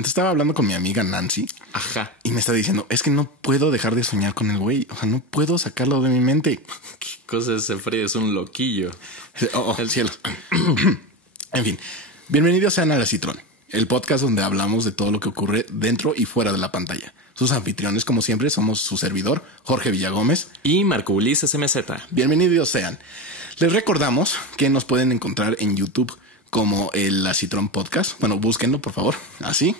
Entonces estaba hablando con mi amiga Nancy. Ajá. Y me está diciendo, es que no puedo dejar de soñar con el güey. O sea, no puedo sacarlo de mi mente. ¿Qué cosa es ese Freddy? Es un loquillo. El cielo. En fin, bienvenidos sean a La Citrón, el podcast donde hablamos de todo lo que ocurre dentro y fuera de la pantalla. Sus anfitriones, como siempre, somos su servidor, Jorge Villagómez. Y Marco Ulises MZ. Bienvenidos sean. Les recordamos que nos pueden encontrar en YouTube como el La Citrón Podcast. Bueno, búsquenlo, por favor. Así.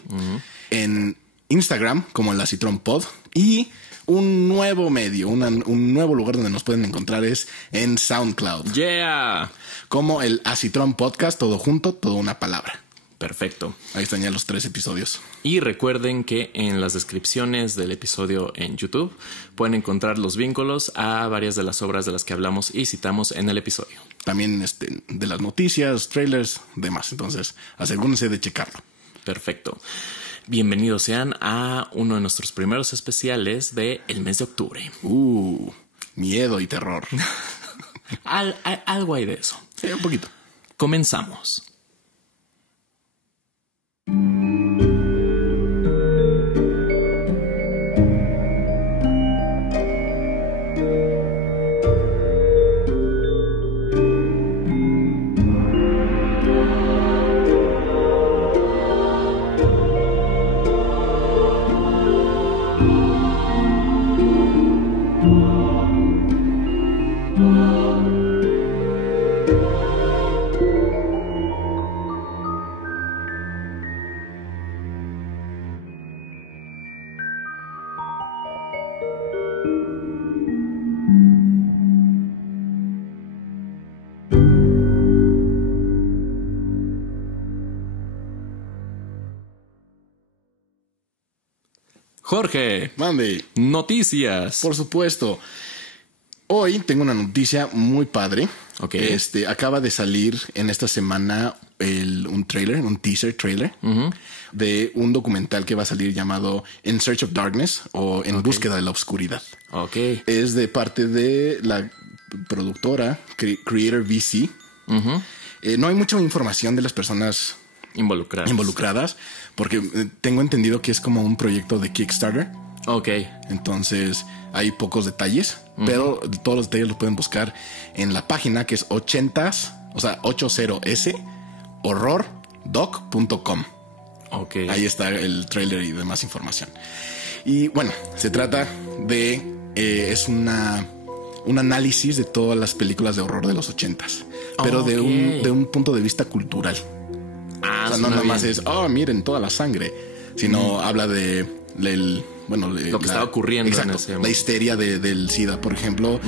En Instagram como La Citrón Pod. Y un nuevo medio, un nuevo lugar donde nos pueden encontrar es en SoundCloud. Yeah. Como el Citrón Podcast, todo junto, toda una palabra. Perfecto. Ahí están ya los 3 episodios. Y recuerden que en las descripciones del episodio en YouTube pueden encontrar los vínculos a varias de las obras de las que hablamos y citamos en el episodio. También de las noticias, trailers, demás. Entonces, asegúrense de checarlo. Perfecto. Bienvenidos sean a uno de nuestros primeros especiales del mes de octubre. Miedo y terror. Algo hay de eso. Sí, un poquito. Comenzamos. Jorge, Mande. noticias. Por supuesto. Hoy tengo una noticia muy padre. Ok. Acaba de salir en esta semana un trailer, un teaser trailer de un documental que va a salir llamado In Search of Darkness o En Búsqueda de la Oscuridad. Ok. Es de parte de la productora Creator VC. No hay mucha información de las personas involucradas porque tengo entendido que es como un proyecto de Kickstarter. Ok. Entonces hay pocos detalles, pero todos los detalles los pueden buscar en la página que es 80s horrordoc.com. Ok. Ahí está el trailer y demás información. Y bueno, se trata de es un análisis de todas las películas de horror de los 80s, pero de un punto de vista cultural. O sea, no nada más es, miren toda la sangre, sino habla de lo que estaba ocurriendo. Exacto, en ese la histeria del SIDA, por ejemplo,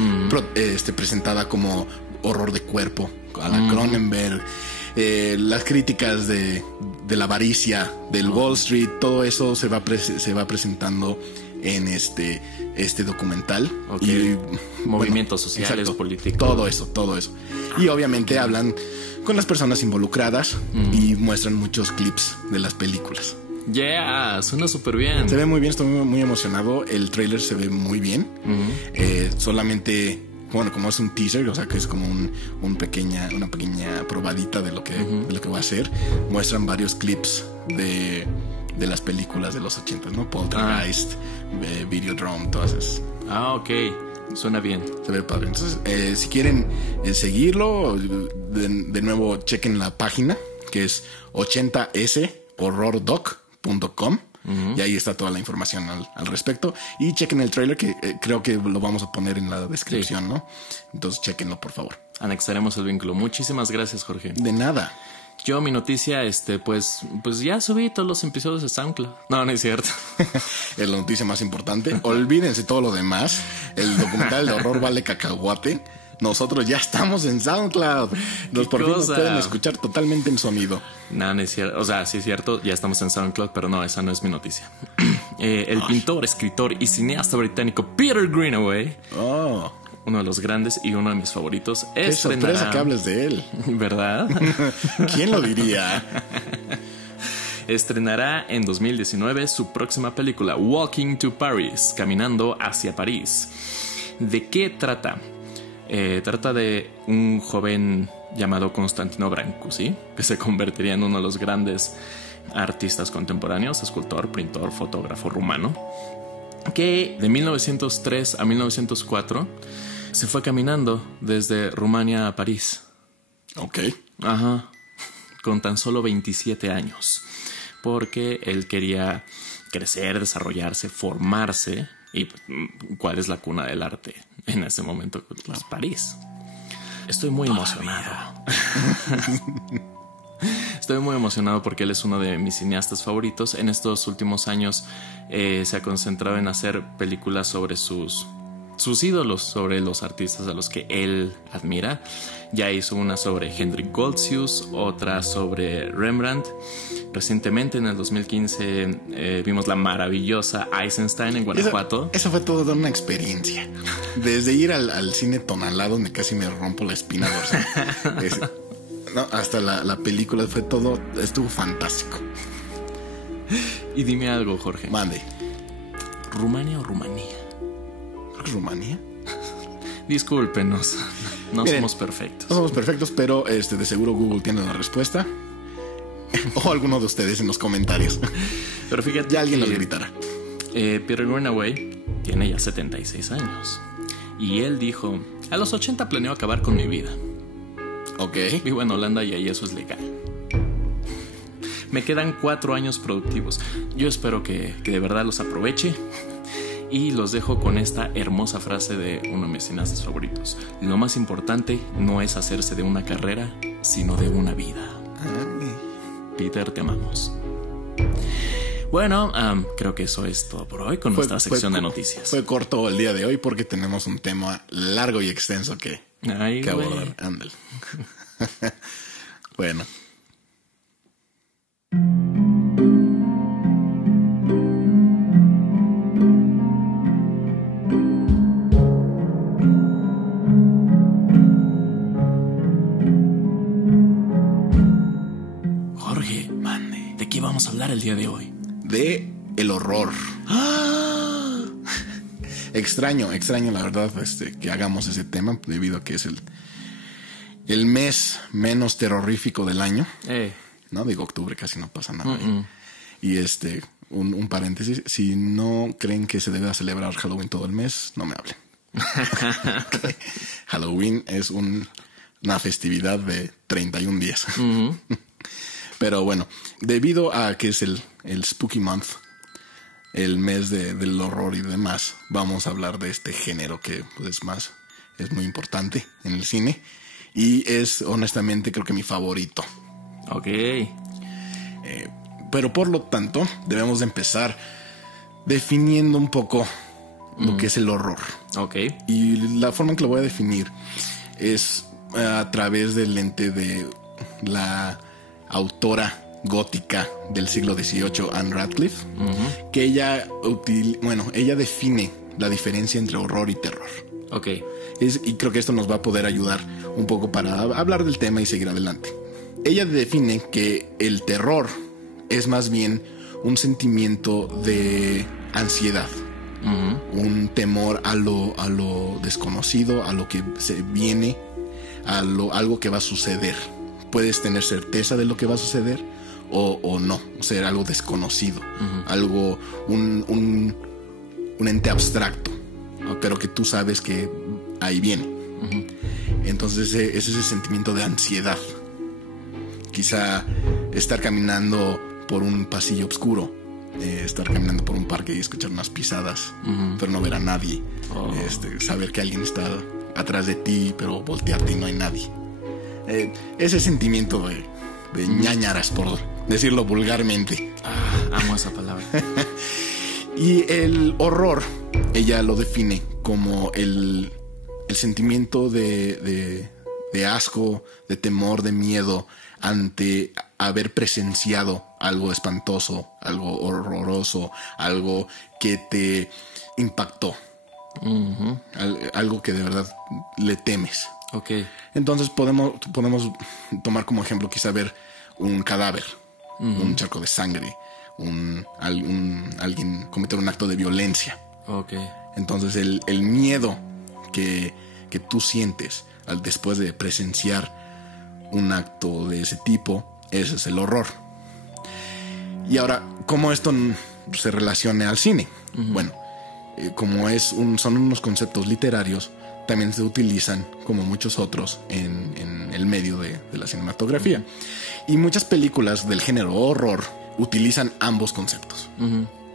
presentada como horror de cuerpo a la Cronenberg, las críticas de la avaricia del Wall Street, todo eso se va presentando en este documental. Okay. Y movimientos sociales, exacto, políticos, todo eso. Y obviamente hablan con las personas involucradas y muestran muchos clips de las películas. Yeah, suena súper bien. Se ve muy bien, estoy muy emocionado. El trailer se ve muy bien. Solamente, bueno, como es un teaser, o sea que es como una pequeña probadita de lo que va a ser. Muestran varios clips de las películas de los 80, ¿no? Poltergeist, Videodrome, todas esas. Ok. Suena bien. Se ve padre. Entonces, si quieren seguirlo, de nuevo chequen la página que es 80shorrordoc.com y ahí está toda la información al respecto. Y chequen el trailer que creo que lo vamos a poner en la descripción, sí, ¿no? Entonces chequenlo, por favor. Anexaremos el vínculo. Muchísimas gracias, Jorge. De nada. Yo, mi noticia, pues ya subí todos los episodios de SoundCloud. No es cierto. Es la noticia más importante. Olvídense todo lo demás. El documental de horror vale cacahuate. Nosotros ya estamos en SoundCloud. Por fin nos pueden escuchar totalmente en sonido. No es cierto. O sea, sí es cierto, ya estamos en SoundCloud, pero no, esa no es mi noticia. El pintor, escritor y cineasta británico Peter Greenaway, uno de los grandes y uno de mis favoritos, qué sorpresa que hables de él. ¿Verdad? ¿Quién lo diría? Estrenará en 2019 su próxima película, Walking to Paris, Caminando hacia París. ¿De qué trata? Trata de un joven llamado Constantino Brancusi, que se convertiría en uno de los grandes artistas contemporáneos, escultor, pintor, fotógrafo rumano, que de 1903 a 1904 se fue caminando desde Rumania a París. Ok. Ajá. Con tan solo 27 años. Porque él quería crecer, desarrollarse, formarse. Y ¿cuál es la cuna del arte en ese momento? Pues París. Estoy muy emocionado. Estoy muy emocionado porque él es uno de mis cineastas favoritos. En estos últimos años se ha concentrado en hacer películas sobre sus ídolos, sobre los artistas a los que él admira. Ya hizo una sobre Hendrik Goltzius, otra sobre Rembrandt. Recientemente, en el 2015, vimos la maravillosa Eisenstein en Guanajuato. Esa fue toda una experiencia. Desde ir al cine Tonalá, donde casi me rompo la espina dorsal, no, hasta la película fue todo, estuvo fantástico. Y dime algo, Jorge. Mande. ¿Rumania o Rumanía? Creo que es Rumanía. Discúlpenos, no Miren, somos perfectos. No somos perfectos, pero de seguro Google tiene la respuesta. O alguno de ustedes en los comentarios. Pero fíjate, ya alguien nos gritará. Peter Greenaway tiene ya 76 años. Y él dijo: a los 80 planeo acabar con mi vida. Ok. Vivo en Holanda y ahí eso es legal. Me quedan 4 años productivos. Yo espero que de verdad los aproveche. Y los dejo con esta hermosa frase de uno de mis cineastas favoritos: lo más importante no es hacerse de una carrera, sino de una vida. Peter, te amamos. Bueno, creo que eso es todo por hoy con nuestra sección de noticias. Fue corto el día de hoy porque tenemos un tema largo y extenso que abordar. Ándale. Bueno. Jorge, mande. ¿De qué vamos a hablar el día de hoy? De el horror. ¡Ah! Extraño la verdad, que hagamos ese tema debido a que es el mes menos terrorífico del año. No digo octubre, casi no pasa nada. Y un paréntesis: si no creen que se debe celebrar Halloween todo el mes, no me hablen. Okay. Halloween es una festividad de 31 días. Pero bueno, debido a que es el Spooky Month, el mes del horror y demás, vamos a hablar de este género que pues, es muy importante en el cine y es honestamente creo que mi favorito. Ok. Pero por lo tanto debemos de empezar definiendo un poco lo que es el horror. Ok. Y la forma en que lo voy a definir es a través del lente de la autora gótica del siglo XVIII, Anne Radcliffe, que ella define la diferencia entre horror y terror. Ok. Y creo que esto nos va a poder ayudar un poco para hablar del tema y seguir adelante. Ella define que el terror es más bien un sentimiento de ansiedad, un temor a lo desconocido, a lo que se viene, algo que va a suceder. Puedes tener certeza de lo que va a suceder o no, o sea, algo desconocido, algo, un ente abstracto, pero que tú sabes que ahí viene. Entonces es ese sentimiento de ansiedad. Quizá estar caminando por un pasillo oscuro, estar caminando por un parque y escuchar unas pisadas, pero no ver a nadie. Saber que alguien está atrás de ti, pero voltearte y no hay nadie. Ese sentimiento de ñañaras, por decirlo vulgarmente. Amo esa palabra. Y el horror, ella lo define como el sentimiento de asco, de temor, de miedo ante haber presenciado algo espantoso, algo horroroso, algo que te impactó, algo que de verdad le temes. Okay. Entonces podemos tomar como ejemplo quizá ver un cadáver, un charco de sangre, alguien cometer un acto de violencia. Okay. Entonces el miedo que tú sientes después de presenciar un acto de ese tipo, ese es el horror. Y ahora, ¿cómo esto se relaciona al cine? Bueno, como son unos conceptos literarios, también se utilizan, como muchos otros, en el medio de la cinematografía. Y muchas películas del género horror utilizan ambos conceptos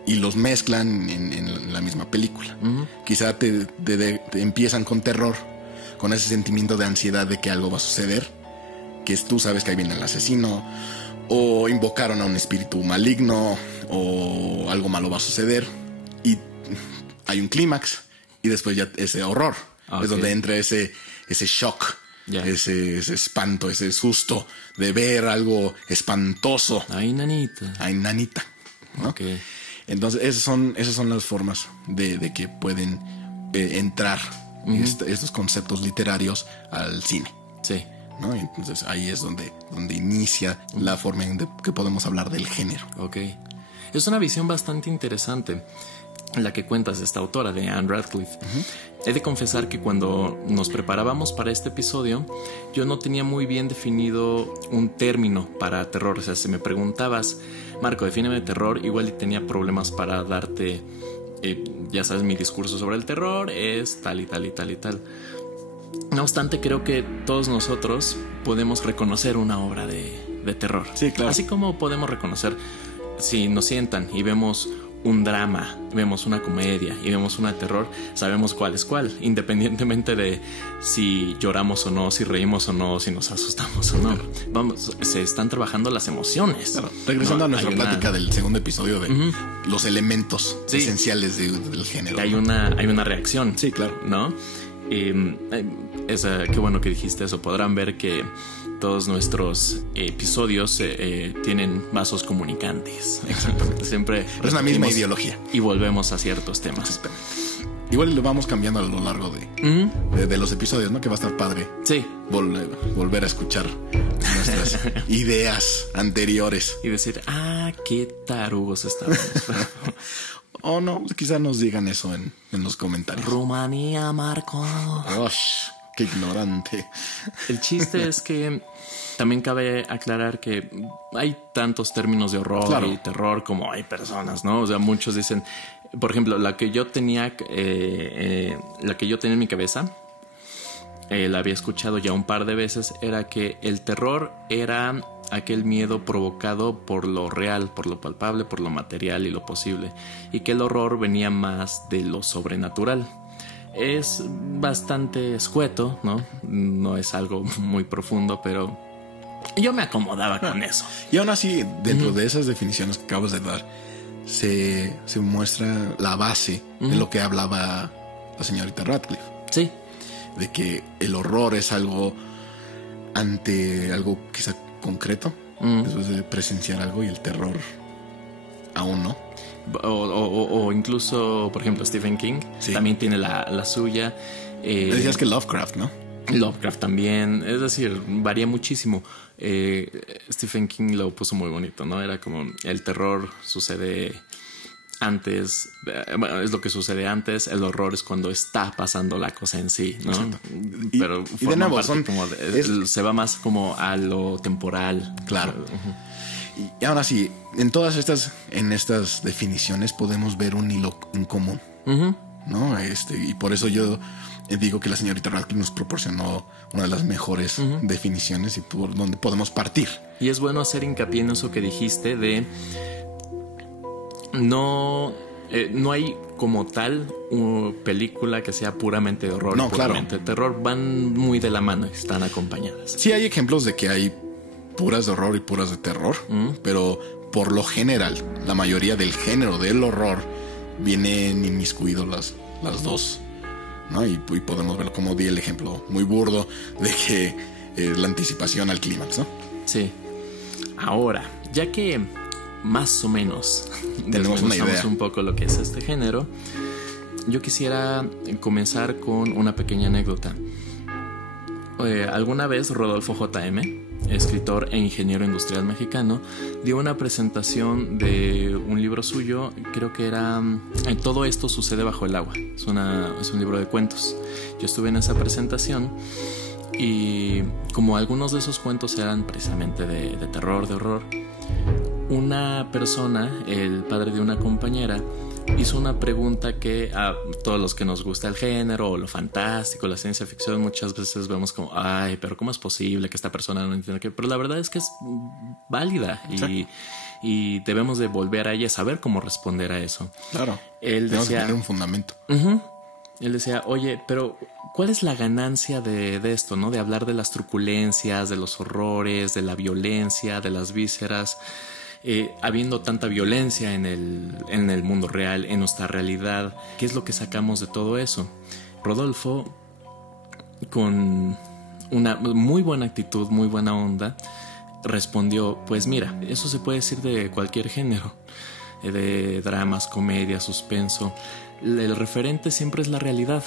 y los mezclan en la misma película. Quizá te empiezan con terror, con ese sentimiento de ansiedad de que algo va a suceder, que tú sabes que ahí viene el asesino, o invocaron a un espíritu maligno, o algo malo va a suceder, y hay un clímax, y después ya ese horror. Es donde entra ese shock, ese espanto, ese susto de ver algo espantoso. Ay, nanita. ¿No? Entonces esas son las formas de que pueden entrar estos conceptos literarios al cine. Sí. ¿No? Entonces ahí es donde inicia la forma en que podemos hablar del género. Es una visión bastante interesante la que cuentas de esta autora, de Anne Radcliffe. He de confesar que cuando nos preparábamos para este episodio, yo no tenía muy bien definido un término para terror. O sea, si me preguntabas, Marco, defíneme terror, igual tenía problemas para darte, ya sabes, mi discurso sobre el terror es tal y tal y tal y tal. No obstante, creo que todos nosotros podemos reconocer una obra de terror. Sí, claro. Así como podemos reconocer, si nos sientan y vemos un drama, vemos una comedia y vemos una de terror, sabemos cuál es cuál, independientemente de si lloramos o no, si reímos o no, si nos asustamos o no. Claro. Vamos, se están trabajando las emociones. Claro. Regresando a nuestra plática del segundo episodio de los elementos esenciales del género. Hay una reacción. Sí, claro. ¿No? Qué bueno que dijiste eso. Podrán ver que todos nuestros episodios tienen vasos comunicantes. Exactamente. Siempre es la misma ideología. Y volvemos a ciertos temas. Igual lo vamos cambiando a lo largo de los episodios, ¿no? Que va a estar padre. Sí. Volver a escuchar nuestras ideas anteriores. Y decir, qué tarugos estamos. O no, quizás nos digan eso en los comentarios. Rumanía, Marco. Qué ignorante. El chiste es que también cabe aclarar que hay tantos términos de horror y terror como hay personas, ¿no? O sea, muchos dicen, por ejemplo, la que yo tenía en mi cabeza, la había escuchado ya un par de veces, era que el terror era aquel miedo provocado por lo real, por lo palpable, por lo material y lo posible, y que el horror venía más de lo sobrenatural. Es bastante escueto, ¿no? No es algo muy profundo, pero yo me acomodaba con eso. Y aún así, dentro de esas definiciones que acabas de dar, se muestra la base de lo que hablaba la señorita Radcliffe. Sí. De que el horror es algo ante algo quizá concreto, después de presenciar algo, y el terror aún no. O incluso, por ejemplo, Stephen King también tiene la suya. Decías que Lovecraft, ¿no? Lovecraft también, es decir, varía muchísimo. Stephen King lo puso muy bonito, ¿no? Era como el terror sucede antes, bueno, es lo que sucede antes, el horror es cuando está pasando la cosa en sí, ¿no? Pero y de nuevo se va más como a lo temporal. Claro. Y ahora sí, en todas estas definiciones podemos ver un hilo en común, ¿no? Y por eso yo digo que la señorita Radcliffe nos proporcionó una de las mejores definiciones y por donde podemos partir. Y es bueno hacer hincapié en eso que dijiste de no hay como tal una película que sea puramente de horror, no, puramente de terror. Van muy de la mano, están acompañadas. Sí hay ejemplos de que hay puras de horror y puras de terror, pero por lo general la mayoría del género del horror vienen inmiscuidos las dos, ¿no? Y podemos verlo, como di el ejemplo muy burdo de que la anticipación al clímax, ¿no? Sí. Ahora, ya que más o menos tenemos una idea un poco lo que es este género, yo quisiera comenzar con una pequeña anécdota. Alguna vez Rodolfo J.M., escritor e ingeniero industrial mexicano, dio una presentación de un libro suyo, creo que era Todo esto sucede bajo el agua. Es un libro de cuentos. Yo estuve en esa presentación y como algunos de esos cuentos eran precisamente de terror, de horror, una persona, el padre de una compañera, hizo una pregunta que a todos los que nos gusta el género o lo fantástico, la ciencia ficción, muchas veces vemos como, ay, pero ¿cómo es posible que esta persona no entienda qué? Pero la verdad es que es válida y debemos de volver a ella, saber cómo responder a eso. Claro. Él tenemos decía, que tener un fundamento. Él decía, oye, pero ¿cuál es la ganancia de esto, no? De hablar de las truculencias, de los horrores, de la violencia, de las vísceras. Habiendo tanta violencia en el mundo real, en nuestra realidad, ¿qué es lo que sacamos de todo eso? Rodolfo, con una muy buena actitud, muy buena onda, respondió, pues mira, eso se puede decir de cualquier género, de dramas, comedia, suspenso. El referente siempre es la realidad.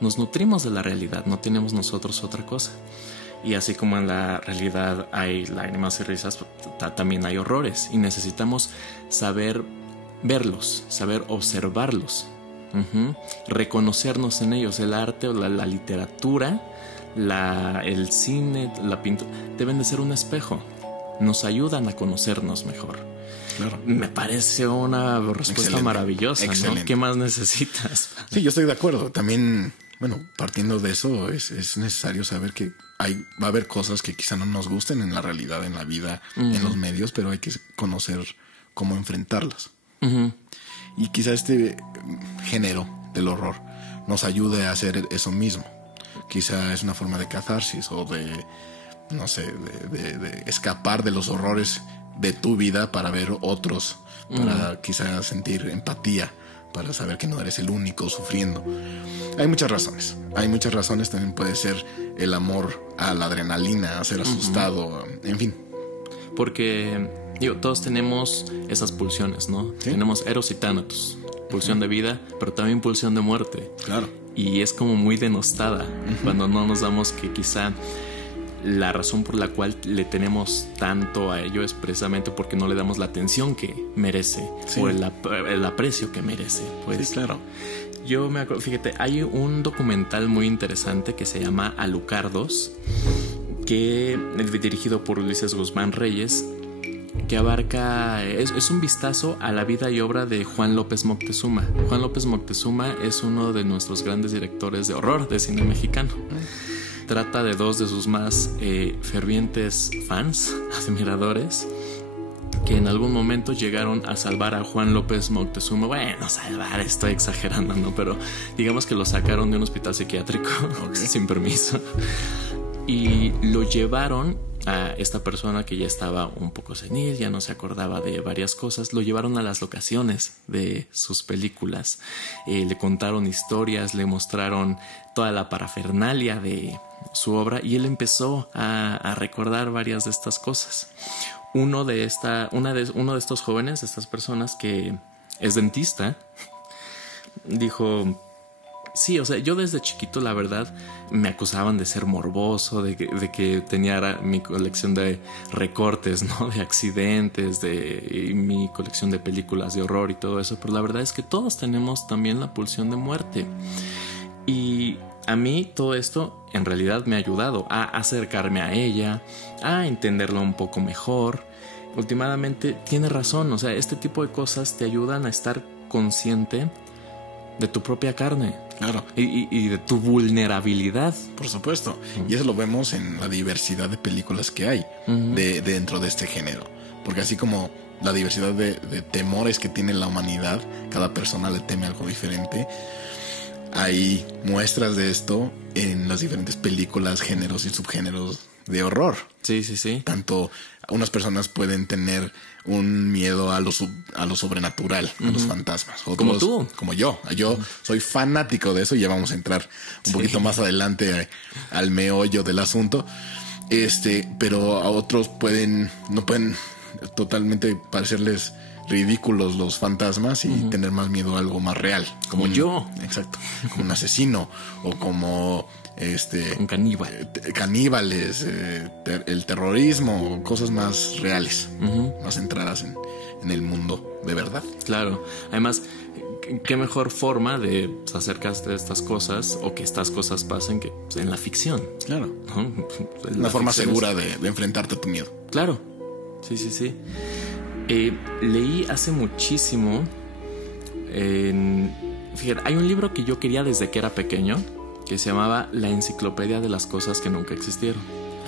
Nos nutrimos de la realidad, no tenemos nosotros otra cosa. Y así como en la realidad hay lágrimas y risas, también hay horrores. Y necesitamos saber verlos, saber observarlos, reconocernos en ellos. El arte o la literatura, el cine, la pintura, deben de ser un espejo. Nos ayudan a conocernos mejor. Claro. Me parece una respuesta maravillosa. Excelente. ¿No? ¿Qué más necesitas? Sí, yo estoy de acuerdo. También, bueno, partiendo de eso, es necesario saber que va a haber cosas que quizá no nos gusten en la realidad, en la vida, en los medios, pero hay que conocer cómo enfrentarlas. Y quizá este género del horror nos ayude a hacer eso mismo. Quizá es una forma de catarsis o de, no sé, de escapar de los horrores de tu vida para ver otros, para quizá sentir empatía, para saber que no eres el único sufriendo. Hay muchas razones. También puede ser el amor a la adrenalina, a ser asustado, en fin. Porque todos tenemos esas pulsiones, ¿no? ¿Sí? Tenemos Eros y Thanatos, pulsión de vida, pero también pulsión de muerte. Claro. Y es como muy denostada cuando no nos damos que quizá la razón por la cual le tenemos tanto a ello es precisamente porque no le damos la atención que merece, o el aprecio que merece. Pues, sí, claro. Yo me acuerdo, fíjate, hay un documental muy interesante que se llama Alucardos, que es dirigido por Ulises Guzmán Reyes, que abarca, es un vistazo a la vida y obra de Juan López Moctezuma. Juan López Moctezuma es uno de nuestros grandes directores de horror de cine mexicano. Trata de dos de sus más fervientes fans, admiradores, que en algún momento llegaron a salvar a Juan López Moctezuma. Bueno, salvar, estoy exagerando, ¿no? Pero digamos que lo sacaron de un hospital psiquiátrico sin permiso y lo llevaron a esta persona que ya estaba un poco senil, ya no se acordaba de varias cosas. Lo llevaron a las locaciones de sus películas, le contaron historias, le mostraron toda la parafernalia de su obra y él empezó a recordar varias de estas cosas. Uno de estos jóvenes, de estas personas que es dentista, dijo: sí, o sea, yo desde chiquito, la verdad, me acusaban de ser morboso, de que tenía mi colección de recortes, ¿no? De accidentes, de mi colección de películas de horror y todo eso. Pero la verdad es que todos tenemos también la pulsión de muerte. Y a mí todo esto en realidad me ha ayudado a acercarme a ella, a entenderla un poco mejor. Últimamente tiene razón, o sea, este tipo de cosas te ayudan a estar consciente de tu propia carne. Claro. Y de tu vulnerabilidad. Por supuesto. Y eso lo vemos en la diversidad de películas que hay dentro de este género. Porque así como la diversidad de temores que tiene la humanidad, cada persona le teme algo diferente. Hay muestras de esto en las diferentes películas, géneros y subgéneros de horror. Sí, sí, sí. Tanto unas personas pueden tener un miedo a lo sobrenatural, a los fantasmas. Otros, como tú. Como yo. Yo soy fanático de eso y ya vamos a entrar un poquito más adelante al meollo del asunto. Pero a otros no pueden totalmente parecerles ridículos los fantasmas y tener más miedo a algo más real. Como yo. Exacto. Como un asesino o como un caníbal. Caníbales, el terrorismo, cosas más reales, más centradas en el mundo de verdad. Claro. Además, qué mejor forma de acercarte a estas cosas o que estas cosas pasen que en la ficción. Claro. ¿No? Una forma segura de enfrentarte a tu miedo. Claro. Sí, sí, sí. Leí hace muchísimo. Fíjate, hay un libro que yo quería desde que era pequeño, que se llamaba La Enciclopedia de las Cosas que Nunca Existieron.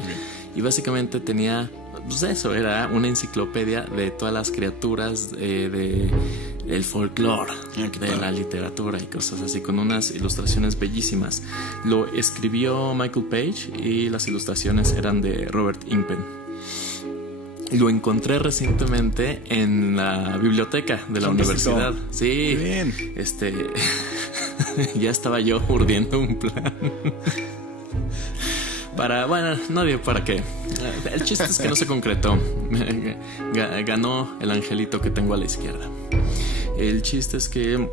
Okay. Y básicamente tenía, pues eso, era una enciclopedia de todas las criaturas del folclore, de la literatura y cosas así, con unas ilustraciones bellísimas. Lo escribió Michael Page y las ilustraciones eran de Robert Ingpen. Lo encontré recientemente en la biblioteca de la universidad. Sí. Bien. Ya estaba yo urdiendo un plan. No digo para qué. El chiste es que no se concretó. Ganó el angelito que tengo a la izquierda. El chiste es que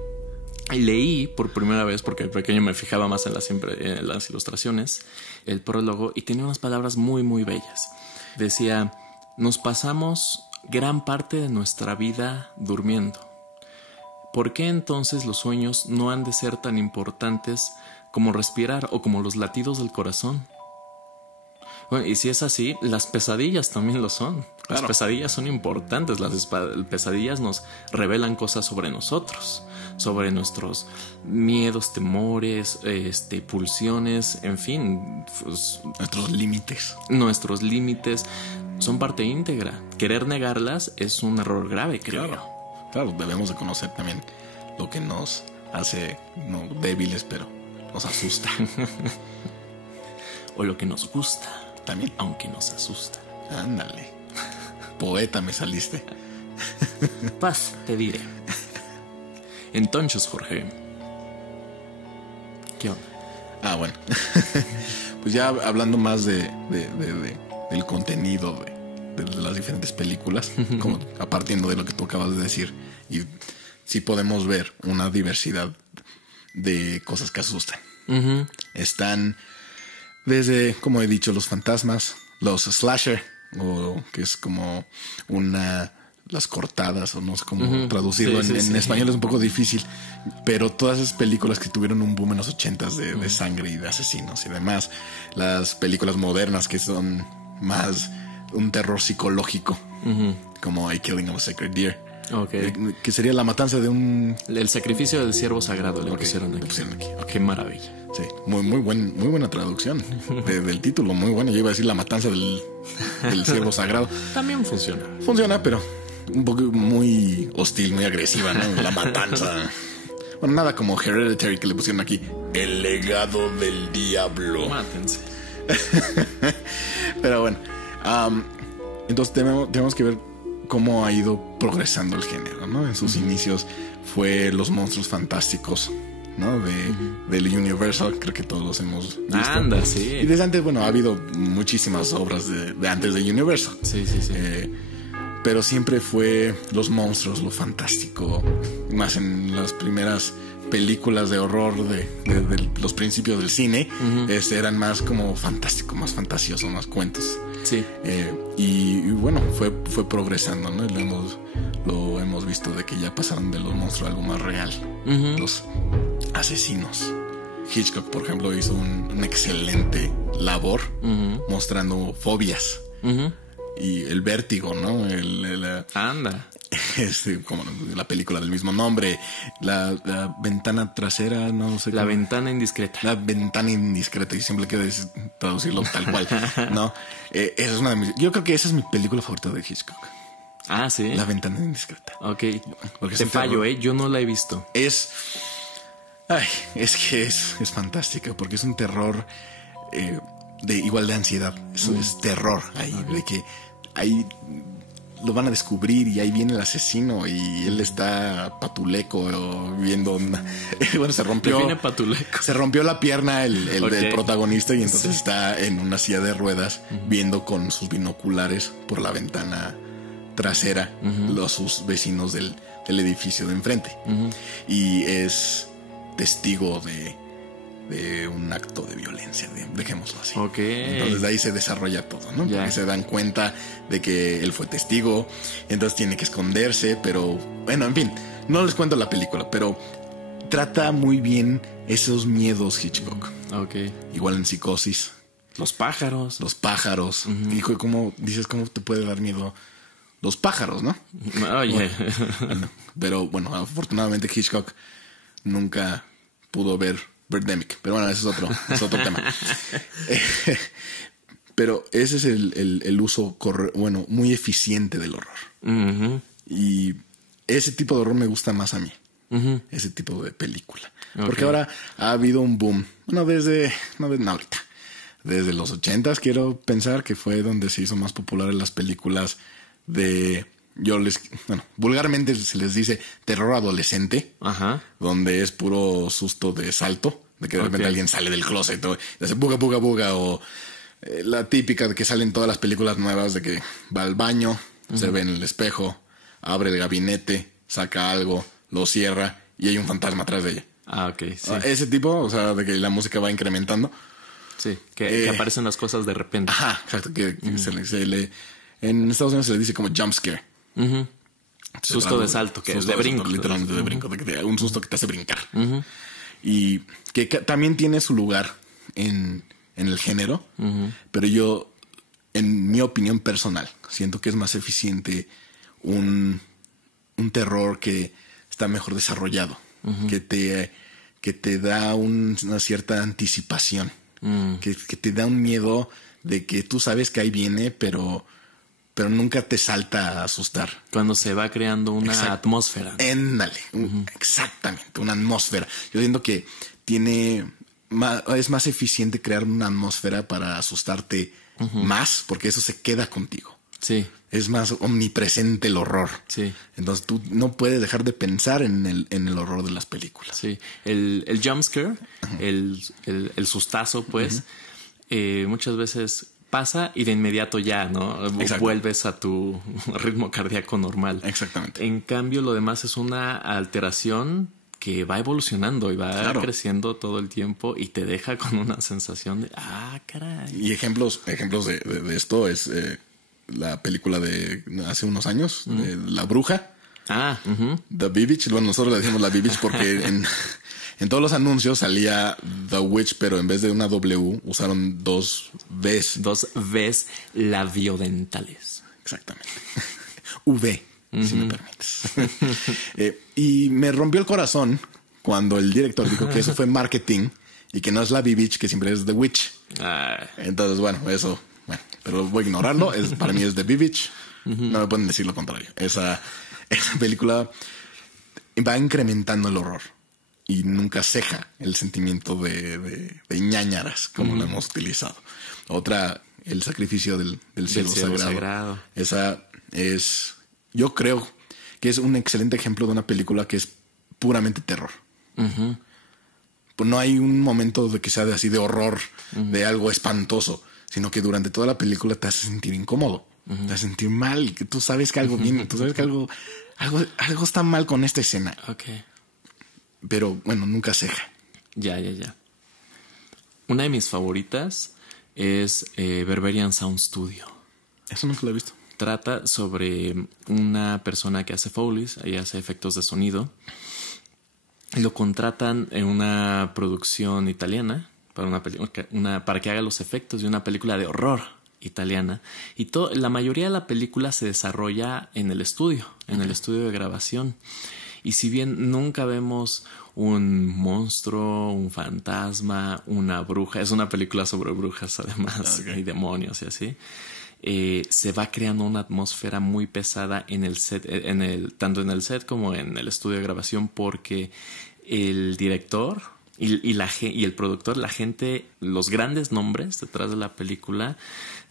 leí por primera vez, porque de pequeño me fijaba más en las ilustraciones, el prólogo, y tenía unas palabras muy, muy bellas. Decía: nos pasamos gran parte de nuestra vida durmiendo. ¿Por qué entonces los sueños no han de ser tan importantes como respirar o como los latidos del corazón? Bueno, y si es así, las pesadillas también lo son. Claro. Las pesadillas son importantes. Las pesadillas nos revelan cosas sobre nosotros, sobre nuestros miedos, temores, pulsiones, en fin, pues, nuestros límites son parte íntegra. Querer negarlas es un error grave, creo. Claro, debemos de conocer también lo que nos hace no débiles, pero nos asusta. O lo que nos gusta también, aunque nos asusta. Ándale. Poeta me saliste. Paz te diré. Entonces, Jorge, ¿qué onda? Bueno. Pues ya hablando más del contenido de las diferentes películas, como partiendo de lo que tú acabas de decir, y sí podemos ver una diversidad de cosas que asustan. Están desde, como he dicho, los fantasmas, los slasher, o que es como las cortadas, o no sé cómo traducirlo. En español es un poco difícil, pero todas esas películas que tuvieron un boom en los 80s de sangre y de asesinos y demás, las películas modernas que son más un terror psicológico, como A Killing of a Sacred Deer, que sería la matanza de el sacrificio del ciervo sagrado. Le pusieron aquí. Okay. Qué maravilla. Sí, muy buena traducción del título, muy buena. Yo iba a decir la matanza del ciervo sagrado. También funciona. Funciona, pero un poco muy hostil, muy agresiva, ¿no? La matanza. Bueno, nada como Hereditary, que le pusieron aquí el legado del diablo. Mátense. Pero bueno, entonces tenemos que ver cómo ha ido progresando el género, ¿no? En sus inicios fue los monstruos fantásticos, ¿no? Del Universal, creo que todos los hemos visto. Anda, sí. Y desde antes, bueno, ha habido muchísimas obras de antes de Universal. Sí. Pero siempre fue los monstruos, lo fantástico, más en las primeras películas de horror de los principios del cine, eran más como fantástico, más fantasioso, más cuentos. Sí. Y bueno, fue progresando, ¿no? Lo hemos visto de que ya pasaron de los monstruos a algo más real. Los asesinos. Hitchcock, por ejemplo, hizo una excelente labor mostrando fobias. Y el vértigo, ¿no? Anda. Como la película del mismo nombre, la ventana trasera, no sé. La ventana indiscreta. La ventana indiscreta, y siempre quiero traducirlo tal cual, ¿no? Esa es una de yo creo que esa es mi película favorita de Hitchcock. Ah, sí. La ventana indiscreta. Ok. Te fallo, yo no la he visto. Es que es fantástica, porque es un terror igual de ansiedad. Eso es terror ahí, de que ahí lo van a descubrir y ahí viene el asesino y él está patuleco viendo bueno, se rompió la pierna el protagonista, y entonces está en una silla de ruedas viendo con sus binoculares por la ventana trasera sus vecinos del edificio de enfrente, y es testigo de un acto de violencia, dejémoslo así. Entonces de ahí se desarrolla todo, ¿no? Porque se dan cuenta de que él fue testigo, entonces tiene que esconderse, pero bueno, en fin, no les cuento la película, pero trata muy bien esos miedos Hitchcock. Igual en Psicosis. Los pájaros. Y como dices, ¿cómo te puede dar miedo los pájaros, ¿no? Oye. Pero bueno, afortunadamente Hitchcock nunca pudo ver Birdemic. Pero bueno, ese es otro tema. Pero ese es el uso muy eficiente del horror. Y ese tipo de horror me gusta más a mí. Ese tipo de película. Porque ahora ha habido un boom. Bueno, no ahorita. Desde los 80s quiero pensar que fue donde se hizo más popular las películas de... vulgarmente se les dice terror adolescente. Ajá. Donde es puro susto de salto. De que de repente alguien sale del closet y hace buga, buga, buga. O la típica de que salen todas las películas nuevas de que va al baño, se ve en el espejo, abre el gabinete, saca algo, lo cierra y hay un fantasma atrás de ella. Ok, sí. Ese tipo, o sea, de que la música va incrementando. Sí, que aparecen las cosas de repente. Ajá, exacto. Que en Estados Unidos se le dice como jump scare. Susto de salto, que es de brinco. Literalmente de brinco, un susto que te hace brincar. Y que también tiene su lugar en el género, pero yo, en mi opinión personal, siento que es más eficiente un terror que está mejor desarrollado, que te da una cierta anticipación, que te da un miedo de que tú sabes que ahí viene, pero nunca te salta a asustar. Cuando se va creando una atmósfera. Éndale, exactamente, una atmósfera. Yo siento que es más eficiente crear una atmósfera para asustarte más, porque eso se queda contigo. Sí. Es más omnipresente el horror. Sí. Entonces tú no puedes dejar de pensar en el horror de las películas. Sí. El jumpscare, el sustazo, pues, muchas veces pasa y de inmediato ya, ¿no? Exacto. Vuelves a tu ritmo cardíaco normal. Exactamente. En cambio, lo demás es una alteración que va evolucionando y va creciendo todo el tiempo y te deja con una sensación de caray. Y ejemplos de esto es la película de hace unos años, de La Bruja. The Bewitched. Bueno, nosotros le decimos La Bewitched porque en todos los anuncios salía The Witch, pero en vez de una W usaron dos Vs. Dos Vs labiodentales. Exactamente. V, si me permites. Y me rompió el corazón cuando el director dijo que eso fue marketing y que no es La Bewitched, que siempre es The Witch. Entonces, bueno, pero voy a ignorarlo. Para mí es The Bewitched. No me pueden decir lo contrario. Esa película va incrementando el horror y nunca ceja el sentimiento de ñáñaras como lo hemos utilizado. Otra, El sacrificio del cielo sagrado. Esa es, yo creo que es un excelente ejemplo de una película que es puramente terror. Pues no hay un momento de que sea así de horror, de algo espantoso, sino que durante toda la película te hace sentir incómodo, te hace sentir mal, que tú sabes que algo viene, tú sabes que algo está mal con esta escena. Pero bueno, nunca ceja. Ya. Una de mis favoritas es Berberian Sound Studio. Eso nunca lo he visto. Trata sobre una persona que hace Foleys, ella hace efectos de sonido. Lo contratan en una producción italiana para que haga los efectos de una película de horror italiana. Y la mayoría de la película se desarrolla en el estudio, el estudio de grabación. Y si bien nunca vemos un monstruo, un fantasma, una bruja, es una película sobre brujas además, y demonios y así, se va creando una atmósfera muy pesada en el set, tanto en el set como en el estudio de grabación, porque el director y el productor, la gente, los grandes nombres detrás de la película,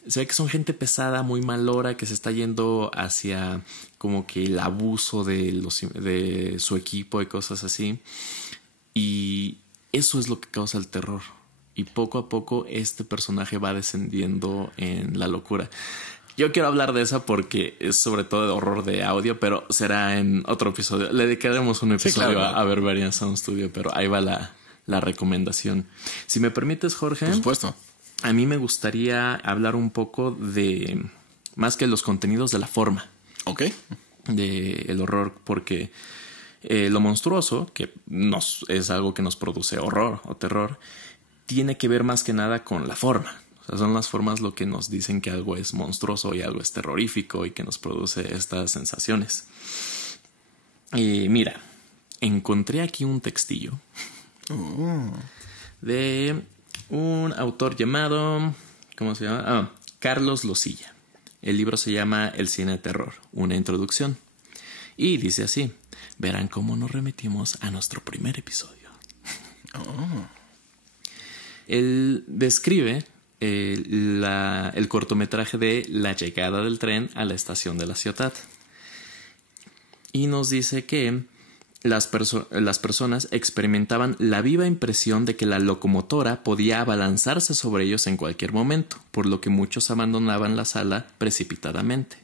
se ve que son gente pesada, muy malora, que se está yendo hacia como que el abuso de su equipo y cosas así. Y eso es lo que causa el terror. Y poco a poco este personaje va descendiendo en la locura. Yo quiero hablar de esa porque es sobre todo de horror de audio, pero será en otro episodio. Le dedicaremos un episodio a Berberian Sound Studio, pero ahí va la recomendación. Si me permites, Jorge. Por supuesto. A mí me gustaría hablar un poco de, más que los contenidos, de la forma. De el horror, porque lo monstruoso, que es algo que nos produce horror o terror, tiene que ver más que nada con la forma. O O sea, son las formas lo que nos dicen que algo es monstruoso y algo es terrorífico y que nos produce estas sensaciones. Y mira, encontré aquí un textillo de un autor llamado... ¿Cómo se llama? Carlos Losilla. El libro se llama El cine de terror, una introducción. Y dice así: verán cómo nos remitimos a nuestro primer episodio. Él describe el cortometraje de La llegada del tren a la estación de la ciudad. Y nos dice que las personas experimentaban la viva impresión de que la locomotora podía abalanzarse sobre ellos en cualquier momento, por lo que muchos abandonaban la sala precipitadamente.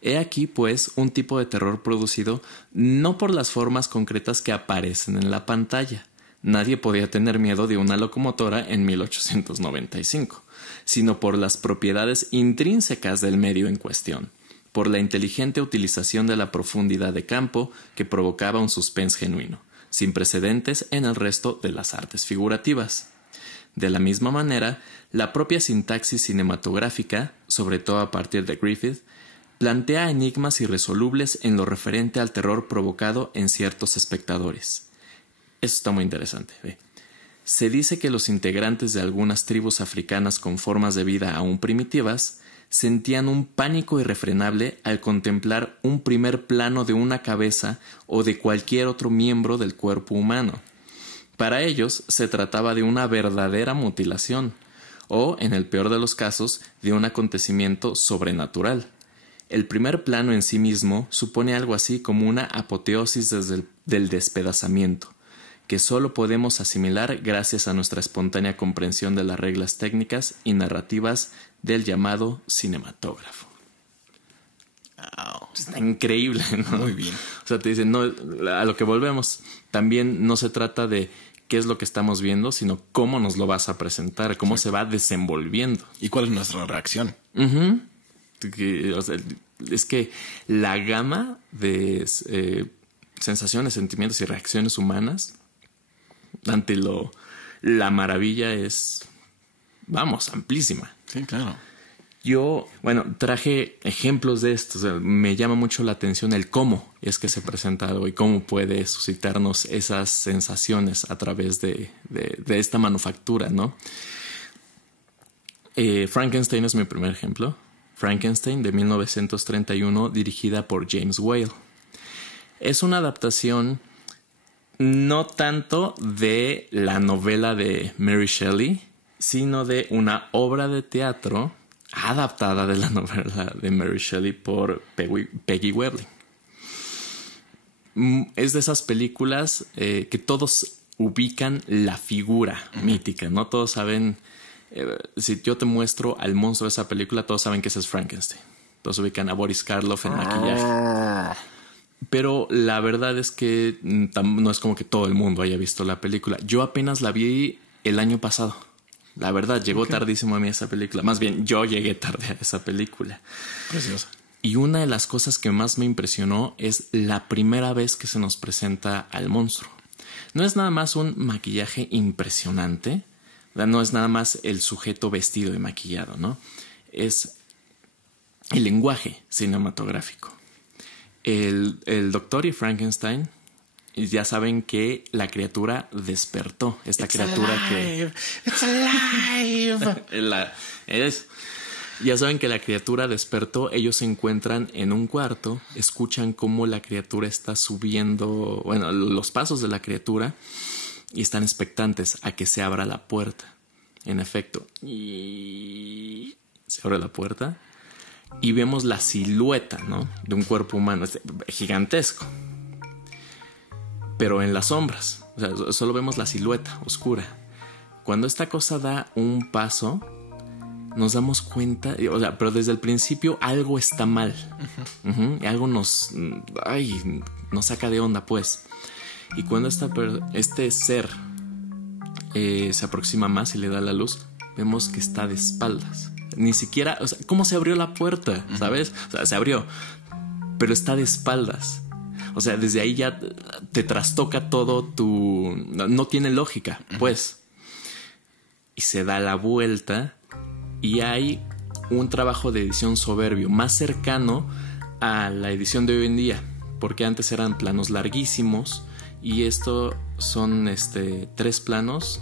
He aquí, pues, un tipo de terror producido no por las formas concretas que aparecen en la pantalla. Nadie podía tener miedo de una locomotora en 1895, sino por las propiedades intrínsecas del medio en cuestión, por la inteligente utilización de la profundidad de campo que provocaba un suspense genuino, sin precedentes en el resto de las artes figurativas. De la misma manera, la propia sintaxis cinematográfica, sobre todo a partir de Griffith, plantea enigmas irresolubles en lo referente al terror provocado en ciertos espectadores. Eso está muy interesante. Se dice que los integrantes de algunas tribus africanas con formas de vida aún primitivas sentían un pánico irrefrenable al contemplar un primer plano de una cabeza o de cualquier otro miembro del cuerpo humano. Para ellos se trataba de una verdadera mutilación, o, en el peor de los casos, de un acontecimiento sobrenatural. El primer plano en sí mismo supone algo así como una apoteosis del despedazamiento, que solo podemos asimilar gracias a nuestra espontánea comprensión de las reglas técnicas y narrativas del llamado cinematógrafo. Wow. Está increíble, ¿no? Muy bien. O sea, te dicen, no, a lo que volvemos, también no se trata de qué es lo que estamos viendo, sino cómo nos lo vas a presentar, cómo se va desenvolviendo. ¿Y cuál es nuestra reacción? O sea, es que la gama de sensaciones, sentimientos y reacciones humanas ante la maravilla es, vamos, amplísima. Sí, claro. Yo, traje ejemplos de esto. O sea, me llama mucho la atención el cómo es que se presenta algo y cómo puede suscitarnos esas sensaciones a través de esta manufactura, ¿no? Frankenstein es mi primer ejemplo. Frankenstein, de 1931, dirigida por James Whale. Es una adaptación no tanto de la novela de Mary Shelley, sino de una obra de teatro adaptada de la novela de Mary Shelley por Peggy Webling. Es de esas películas que todos ubican la figura mítica, ¿no? Todos saben, si yo te muestro al monstruo de esa película, todos saben que ese es Frankenstein. Todos ubican a Boris Karloff en maquillaje. Pero la verdad es que no es como que todo el mundo haya visto la película. Yo apenas la vi el año pasado. La verdad, llegó tardísimo a mí esa película. Más bien, yo llegué tarde a esa película. Preciosa. Y una de las cosas que más me impresionó es la primera vez que se nos presenta al monstruo. No es nada más un maquillaje impresionante. No es nada más el sujeto vestido y maquillado, ¿no? Es el lenguaje cinematográfico. El doctor y Frankenstein ya saben que la criatura despertó. Esta criatura alive. ¡It's alive! Ya saben que la criatura despertó. Ellos se encuentran en un cuarto, escuchan cómo la criatura está subiendo, los pasos de la criatura, y están expectantes a que se abra la puerta. En efecto, y se abre la puerta y vemos la silueta, ¿no?, de un cuerpo humano gigantesco, pero en las sombras. O sea, solo vemos la silueta oscura. Cuando esta cosa da un paso, nos damos cuenta, pero desde el principio algo está mal. Algo nos saca de onda, pues. Y cuando este ser se aproxima más y le da la luz, vemos que está de espaldas. Ni siquiera, ¿cómo se abrió la puerta? ¿Sabes? O sea, se abrió, pero está de espaldas. O sea, desde ahí ya te trastoca todo no tiene lógica, pues. Y se da la vuelta y hay un trabajo de edición soberbio, más cercano a la edición de hoy en día, porque antes eran planos larguísimos y esto son 3 planos,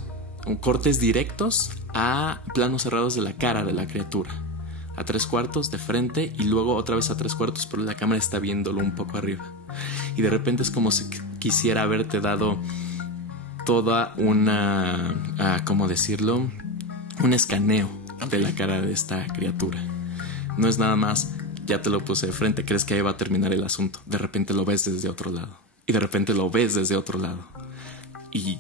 cortes directos a planos cerrados de la cara de la criatura, a 3/4 de frente y luego otra vez a 3/4, pero la cámara está viéndolo un poco arriba y de repente es como si quisiera haberte dado toda una, ¿cómo decirlo? Un escaneo de la cara de esta criatura. No es nada más, ya te lo puse de frente, crees que ahí va a terminar el asunto, de repente lo ves desde otro lado y de repente lo ves desde otro lado y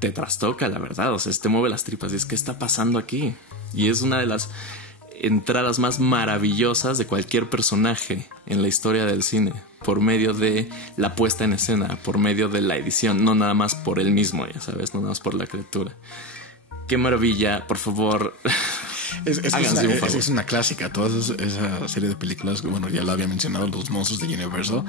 te trastoca, la verdad, o sea, te mueve las tripas y es, ¿qué está pasando aquí? Y es una de las entradas más maravillosas de cualquier personaje en la historia del cine, por medio de la puesta en escena, por medio de la edición, no nada más por él mismo, ya sabes, no nada más por la criatura. Qué maravilla, por favor. Háganse un favor. Es una clásica. Toda esa serie de películas, bueno, ya lo había mencionado, los monstruos de Universal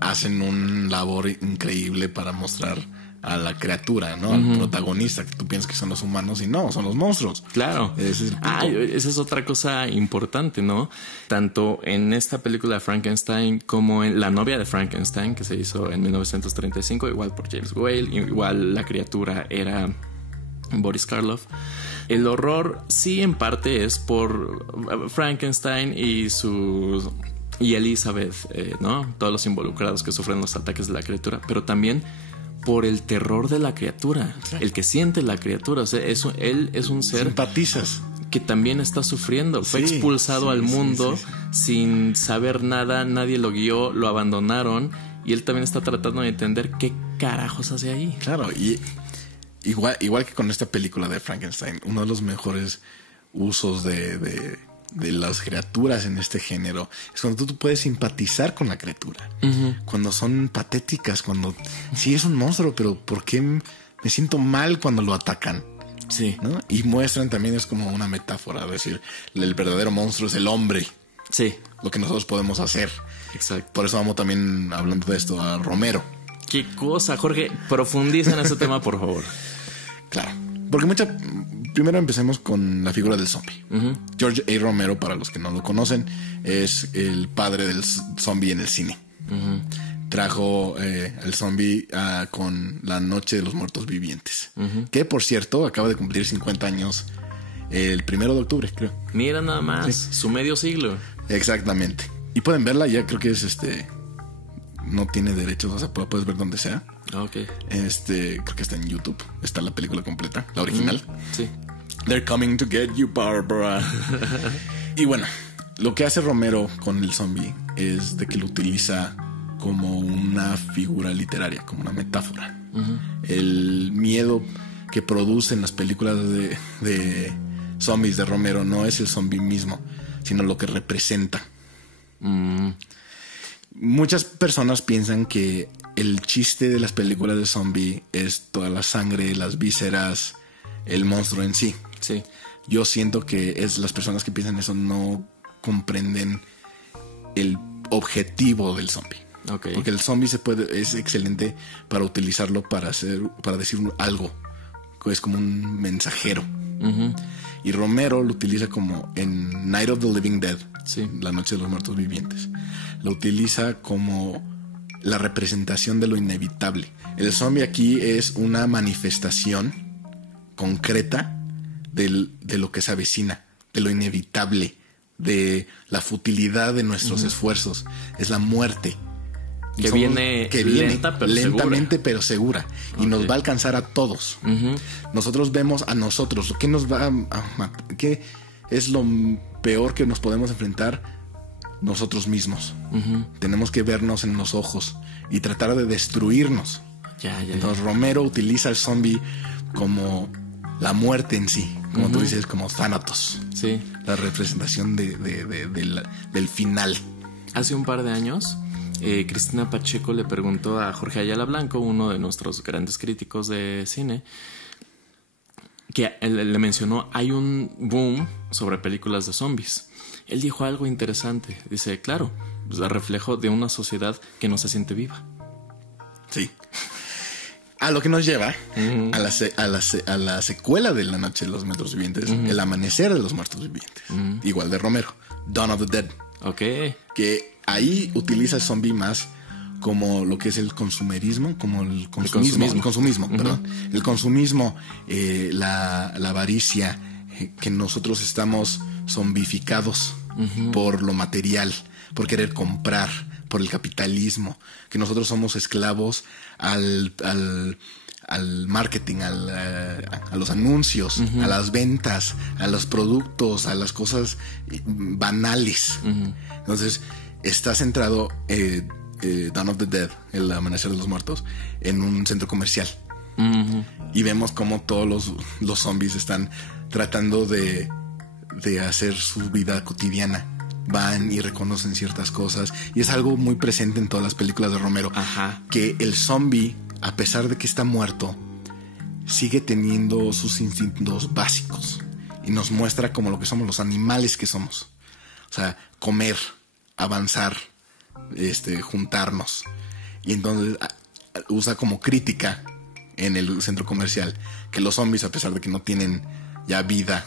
hacen un labor increíble para mostrar a la criatura, ¿no? Al protagonista, que tú piensas que son los humanos y no, son los monstruos. Claro. Esa es otra cosa importante, ¿no? Tanto en esta película de Frankenstein como en La novia de Frankenstein, que se hizo en 1935, igual por James Whale, igual la criatura era Boris Karloff. El horror sí en parte es por Frankenstein y Elizabeth, ¿no? Todos los involucrados que sufren los ataques de la criatura, pero también por el terror de la criatura, sí. El que siente la criatura, o sea, él es un ser... Simpatizas. Que también está sufriendo, fue expulsado al mundo sin saber nada, nadie lo guió, lo abandonaron y él también está tratando de entender qué carajos hace ahí. Claro, y igual que con esta película de Frankenstein, uno de los mejores usos de las criaturas en este género es cuando tú puedes simpatizar con la criatura, cuando son patéticas, cuando sí es un monstruo, pero ¿por qué me siento mal cuando lo atacan? Sí, ¿no? Y muestran también, es como una metáfora, es decir, el verdadero monstruo es el hombre. Sí, lo que nosotros podemos hacer. Exacto. Por eso vamos también hablando de esto a Romero. Qué cosa, Jorge, profundiza en ese tema, por favor. Claro, porque primero empecemos con la figura del zombie. George A. Romero, para los que no lo conocen, es el padre del zombie en el cine. Trajo el zombie con La noche de los muertos vivientes, que por cierto acaba de cumplir 50 años el 1 de octubre, creo. Mira nada más, su medio siglo. Exactamente. Y pueden verla, ya creo que es no tiene derechos, o sea, puedes ver donde sea. Okay. Creo que está en YouTube. Está la película completa, la original. Sí. They're coming to get you, Barbara. Y bueno, lo que hace Romero con el zombie es de que lo utiliza como una figura literaria, como una metáfora. El miedo que producen las películas de zombies de Romero no es el zombie mismo, sino lo que representa. Muchas personas piensan que el chiste de las películas de zombie es toda la sangre, las vísceras, el monstruo en sí. Sí. Yo siento que las personas que piensan eso no comprenden el objetivo del zombie. Okay. Porque el zombie es excelente para utilizarlo para decir algo. Es como un mensajero. Y Romero lo utiliza como en Night of the Living Dead, La noche de los muertos vivientes. Lo utiliza como la representación de lo inevitable. El zombie aquí es una manifestación concreta de lo que se avecina, de lo inevitable, de la futilidad de nuestros esfuerzos. Es la muerte. Que viene lentamente pero segura. Y nos va a alcanzar a todos. Nosotros vemos a nosotros. ¿Qué es lo peor que nos podemos enfrentar? Nosotros mismos. Tenemos que vernos en los ojos y tratar de destruirnos. Entonces Romero utiliza al zombie como la muerte en sí, como tú dices, como Thanatos. Sí. La representación del final. Hace un par de años Cristina Pacheco le preguntó a Jorge Ayala Blanco, uno de nuestros grandes críticos de cine, que le mencionó, hay un boom sobre películas de zombies. Él dijo algo interesante. Dice, claro, es el reflejo de una sociedad que no se siente viva. Sí. A lo que nos lleva a la secuela de La Noche de los Muertos Vivientes, El Amanecer de los Muertos Vivientes. Igual de Romero, Dawn of the Dead. Ok. Que ahí utiliza el zombie más como lo que es el consumerismo, como el consumismo, perdón. El consumismo, la avaricia, que nosotros estamos zombificados por lo material, por querer comprar, por el capitalismo, que nosotros somos esclavos al marketing, a los anuncios, a las ventas, a los productos, a las cosas banales. Entonces está centrado Dawn of the Dead, El Amanecer de los Muertos, en un centro comercial. Y vemos cómo todos los zombies están tratando de hacer su vida cotidiana. Van y reconocen ciertas cosas. Y es algo muy presente en todas las películas de Romero. Que el zombie, a pesar de que está muerto, sigue teniendo sus instintos básicos. Y nos muestra como lo que somos, los animales que somos. O sea, comer, avanzar, juntarnos. Y entonces usa como crítica en el centro comercial que los zombies, a pesar de que no tienen ya vida,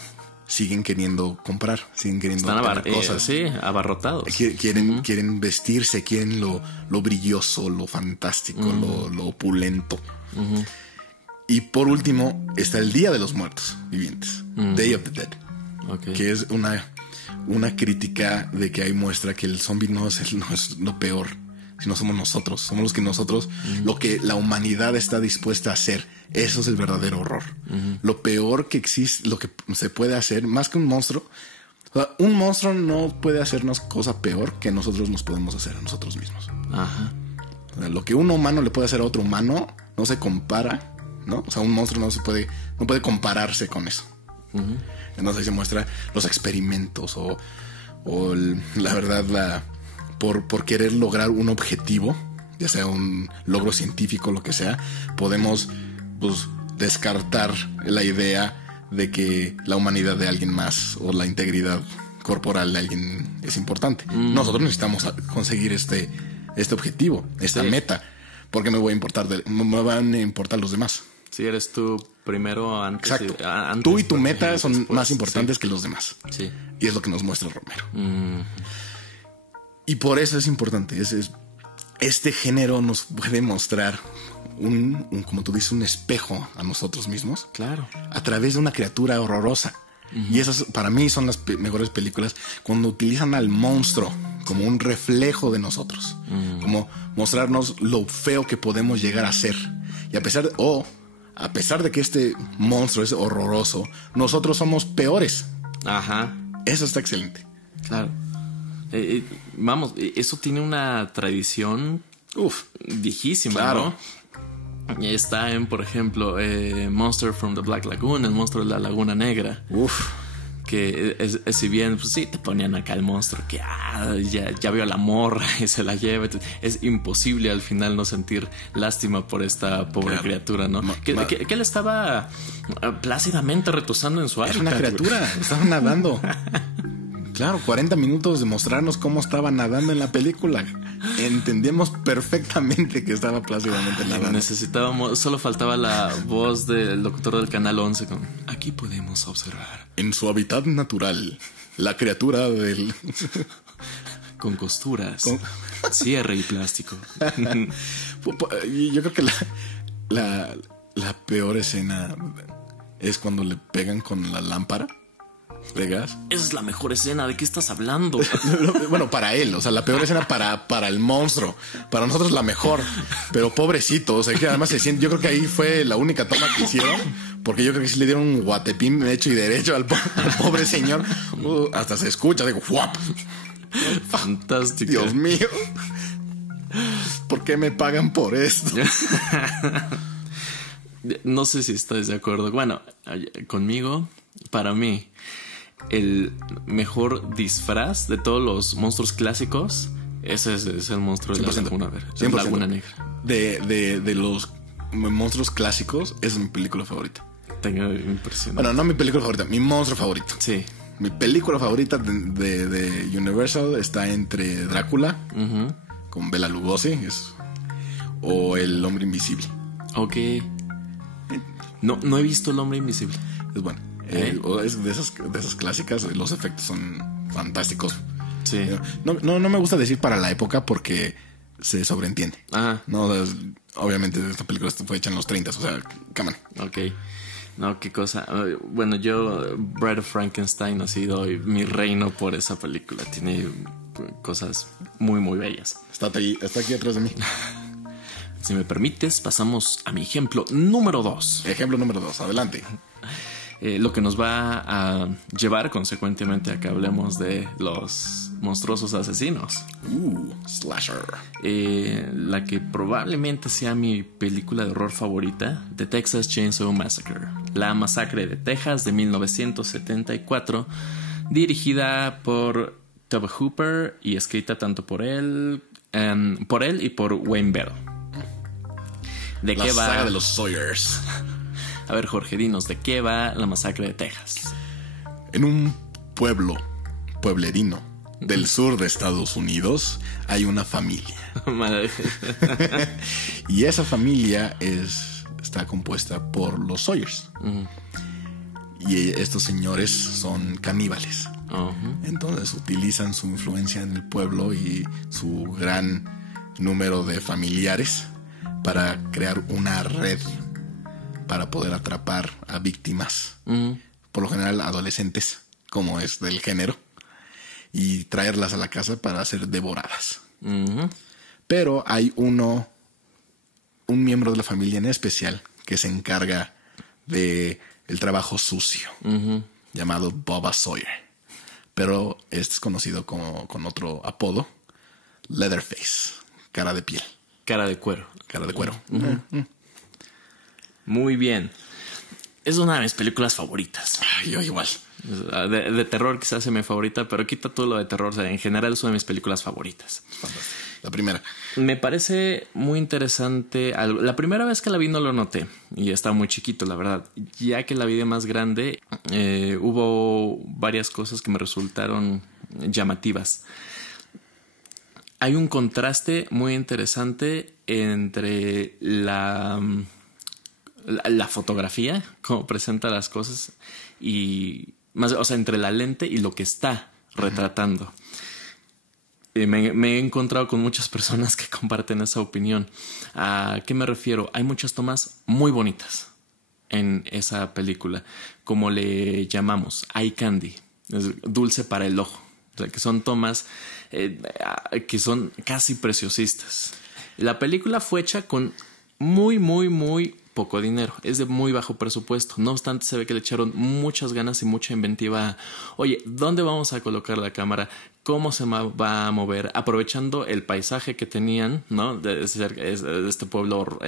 siguen queriendo comprar, siguen queriendo tener cosas. Sí, abarrotados. Quieren vestirse, quieren lo brilloso, lo fantástico, lo opulento. Y por último está El Día de los Muertos Vivientes, Day of the Dead, que es una crítica de que ahí muestra que el zombie no es lo peor, sino somos nosotros. Somos los que nosotros, lo que la humanidad está dispuesta a hacer. Eso es el verdadero horror. Lo peor que existe, lo que se puede hacer, más que un monstruo. O sea, un monstruo no puede hacernos cosa peor que nosotros nos podemos hacer a nosotros mismos. O sea, lo que un humano le puede hacer a otro humano no se compara, ¿no? O sea, un monstruo no puede compararse con eso. Entonces ahí se muestra los experimentos la verdad, por querer lograr un objetivo, ya sea un logro científico, lo que sea, podemos descartar la idea de que la humanidad de alguien más o la integridad corporal de alguien es importante. Nosotros necesitamos conseguir este objetivo, esta meta, porque me van a importar los demás. Si eres tú primero, antes. Exacto. Antes, tú y tu meta son más importantes que los demás. Sí. Y es lo que nos muestra Romero. Y por eso es importante. Este género nos puede mostrar como tú dices, un espejo a nosotros mismos. Claro. A través de una criatura horrorosa. Y esas para mí son las mejores películas, cuando utilizan al monstruo como un reflejo de nosotros. Como mostrarnos lo feo que podemos llegar a ser. Y a pesar de que este monstruo es horroroso, nosotros somos peores. Eso está excelente. Claro. Vamos, eso tiene una tradición viejísima, claro, ¿no? Está en, por ejemplo, Monster from the Black Lagoon, el monstruo de la Laguna Negra. Que si bien, pues sí, te ponían acá el monstruo que ya vio a la morra y se la lleva. Es imposible al final no sentir lástima por esta pobre criatura, ¿no? Que él estaba plácidamente retosando en su hábitat. Es una criatura, estaba nadando. Claro, 40 minutos de mostrarnos cómo estaba nadando en la película. Entendíamos perfectamente que estaba plácidamente nadando. Solo faltaba la voz del locutor del Canal 11 con: aquí podemos observar. En su hábitat natural, la criatura del... con costuras, cierre y plástico. Yo creo que la peor escena es cuando le pegan con la lámpara de gas. Esa es la mejor escena. ¿De qué estás hablando? Bueno, para él, o sea, la peor escena para el monstruo. Para nosotros la mejor. Pero pobrecito, o sea, que además se siente. Yo creo que ahí fue la única toma que hicieron, porque yo creo que sí le dieron un guatepín hecho y derecho al pobre señor. Hasta se escucha, digo, ¡guap! Fantástico. Dios mío, ¿por qué me pagan por esto? No sé si estás de acuerdo. Bueno, conmigo, para mí, el mejor disfraz de todos los monstruos clásicos, ese es el monstruo de la Laguna Negra. De los monstruos clásicos, es mi película favorita. Tengo impresión. Bueno, no mi película favorita, mi monstruo favorito. Sí. Mi película favorita de Universal está entre Drácula, con Bela Lugosi, o El Hombre Invisible. Ok. No he visto El Hombre Invisible. Es bueno. Es de esas clásicas. Los efectos son fantásticos. Sí. No me gusta decir para la época porque se sobreentiende. Ajá. No, obviamente esta película fue hecha en los 30, o sea, come on. Ok. No, qué cosa. Bueno, yo, Bride of Frankenstein ha sido mi reino por esa película. Tiene cosas muy, muy bellas. Está aquí atrás de mí. Si me permites, pasamos a mi ejemplo número 2. Ejemplo número 2, adelante. Lo que nos va a llevar consecuentemente a que hablemos de los monstruosos asesinos. Slasher. La que probablemente sea mi película de horror favorita, The Texas Chainsaw Massacre. La masacre de Texas de 1974, dirigida por Tobe Hooper y escrita tanto por él y por Wayne Bell. ¿De la qué va? Saga de los Sawyers. A ver, Jorge, dinos, ¿de qué va la masacre de Texas? En un pueblerino del sur de Estados Unidos hay una familia. Y esa familia está compuesta por los Sawyers. Y estos señores son caníbales. Entonces utilizan su influencia en el pueblo y su gran número de familiares para crear una red para poder atrapar a víctimas, por lo general adolescentes, como es del género, y traerlas a la casa para ser devoradas. Pero hay un miembro de la familia en especial que se encarga de el trabajo sucio, llamado Bubba Sawyer, pero este es conocido con otro apodo, Leatherface, cara de piel. Cara de cuero. Cara de cuero. Muy bien. Es una de mis películas favoritas. Yo igual. De terror quizás sea mi favorita, pero quita todo lo de terror. O sea, en general es una de mis películas favoritas. Fantástico. La primera. Me parece muy interesante. La primera vez que la vi no lo noté. Y estaba muy chiquito, la verdad. Ya que la vi de más grande, hubo varias cosas que me resultaron llamativas. Hay un contraste muy interesante entre la fotografía, cómo presenta las cosas, y más, o sea, entre la lente y lo que está retratando. Me he encontrado con muchas personas que comparten esa opinión. ¿A qué me refiero? Hay muchas tomas muy bonitas en esa película, como le llamamos, eye candy, es dulce para el ojo. O sea, que son tomas que son casi preciosistas. La película fue hecha con muy, muy, muy poco dinero. Es de muy bajo presupuesto. No obstante, se ve que le echaron muchas ganas y mucha inventiva. Oye, ¿dónde vamos a colocar la cámara? ¿Cómo se va a mover? Aprovechando el paisaje que tenían, ¿no? De este pueblo,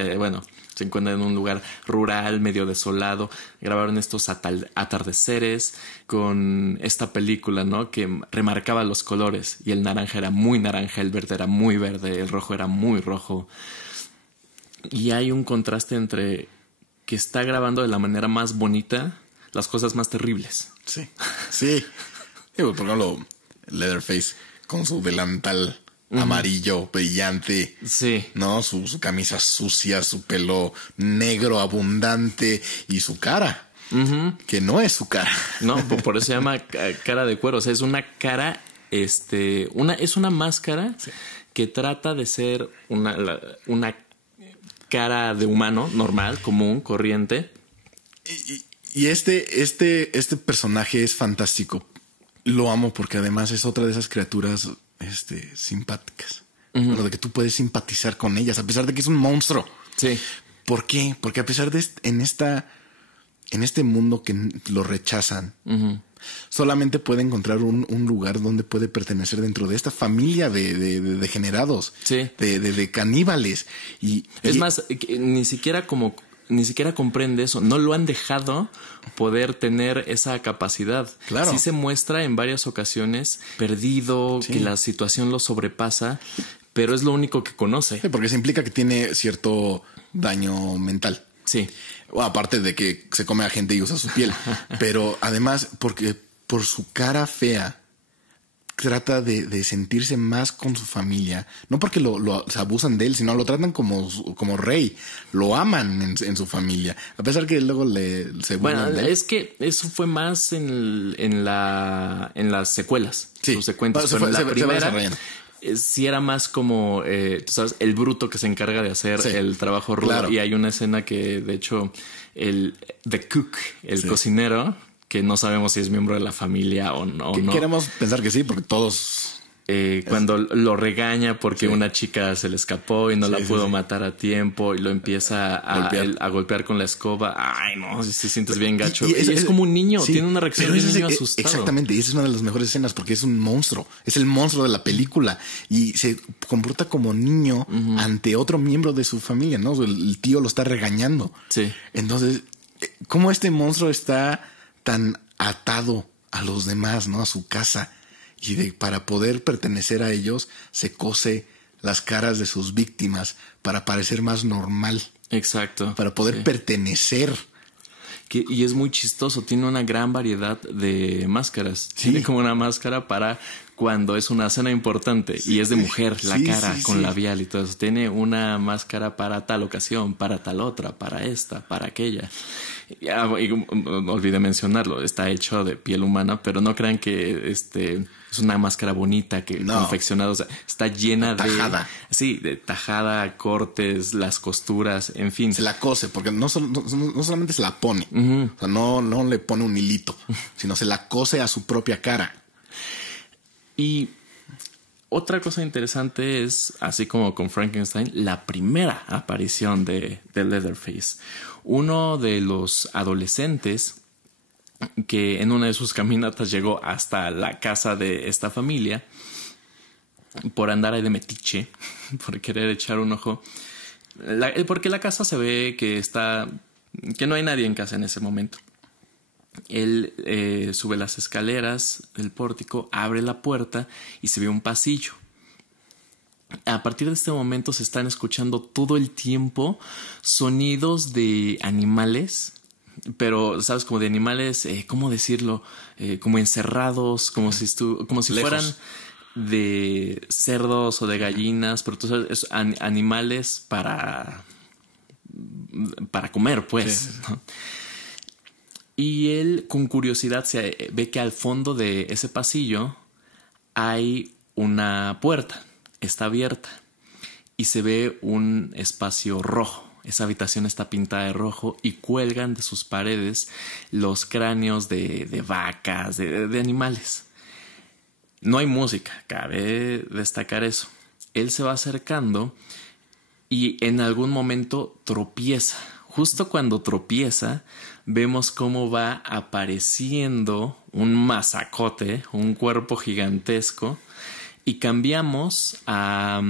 se encuentra en un lugar rural, medio desolado. Grabaron estos atardeceres con esta película, ¿no? Que remarcaba los colores. Y el naranja era muy naranja, el verde era muy verde, el rojo era muy rojo. Y hay un contraste entre que está grabando de la manera más bonita las cosas más terribles. Sí, sí. Por ejemplo, Leatherface con su delantal amarillo brillante. Sí. ¿No? Su camisa sucia, su pelo negro abundante y su cara. Que no es su cara. No, por eso se llama cara de cuero. O sea, es una cara, es una máscara que trata de ser una cara de humano normal, común, corriente. Y este personaje es fantástico. Lo amo porque además es otra de esas criaturas simpáticas. Bueno, de que tú puedes simpatizar con ellas a pesar de que es un monstruo. Sí. ¿Por qué? Porque a pesar de en este mundo que lo rechazan, solamente puede encontrar un lugar donde puede pertenecer dentro de esta familia de degenerados, de caníbales. Es más, ni siquiera comprende eso. No lo han dejado poder tener esa capacidad. Claro. Sí se muestra en varias ocasiones perdido, que la situación lo sobrepasa, pero es lo único que conoce. Sí, porque se implica que tiene cierto daño mental. Sí. Aparte de que se come a gente y usa su piel. Pero además, porque por su cara fea, trata de sentirse más con su familia, no porque se abusan de él, sino lo tratan como rey, lo aman en su familia, a pesar que luego se burlan de él. Es que eso fue más en las secuelas, sus secuencias, pero en la primera sí era más como, tú sabes, el bruto que se encarga de hacer el trabajo rudo. Claro. Y hay una escena que, de hecho, The Cook, el cocinero, que no sabemos si es miembro de la familia o no. Queremos pensar que sí, porque todos... cuando lo regaña porque una chica se le escapó y no la pudo matar a tiempo y lo empieza a golpear con la escoba. Ay, no, si sientes bien gacho. Y es como un niño, tiene una reacción de un niño asustado. Exactamente, y esa es una de las mejores escenas porque es un monstruo. Es el monstruo de la película y se comporta como niño ante otro miembro de su familia, ¿no? El tío lo está regañando. Sí. Entonces, ¿cómo este monstruo está tan atado a los demás, ¿no? A su casa? Y para poder pertenecer a ellos, se cose las caras de sus víctimas para parecer más normal. Exacto. Para poder pertenecer. Y es muy chistoso. Tiene una gran variedad de máscaras. Sí. Tiene como una máscara para cuando es una cena importante y es de mujer, la cara con labial y todo eso. Tiene una máscara para tal ocasión, para tal otra, para esta, para aquella. Y olvidé mencionarlo. Está hecho de piel humana, pero no crean que es una máscara bonita que confeccionada. O sea, está llena de tajada, cortes, las costuras, en fin. Se la cose, porque no solamente se la pone. O sea, no le pone un hilito, sino se la cose a su propia cara. Y otra cosa interesante es, así como con Frankenstein, la primera aparición de Leatherface. Uno de los adolescentes que en una de sus caminatas llegó hasta la casa de esta familia por andar ahí de metiche, por querer echar un ojo. Porque la casa se ve que no hay nadie en casa en ese momento. Él sube las escaleras del pórtico, abre la puerta y se ve un pasillo. A partir de este momento se están escuchando todo el tiempo sonidos de animales, pero, ¿sabes? Como de animales, ¿cómo decirlo? Como encerrados, como si fueran de cerdos o de gallinas, pero tú sabes, animales para comer, pues. Sí. ¿No? Y él, con curiosidad, se ve que al fondo de ese pasillo hay una puerta. Está abierta. Y se ve un espacio rojo. Esa habitación está pintada de rojo y cuelgan de sus paredes los cráneos de vacas, de animales. No hay música, cabe destacar eso. Él se va acercando y en algún momento tropieza. Justo cuando tropieza, vemos cómo va apareciendo un mazacote, un cuerpo gigantesco, y cambiamos a...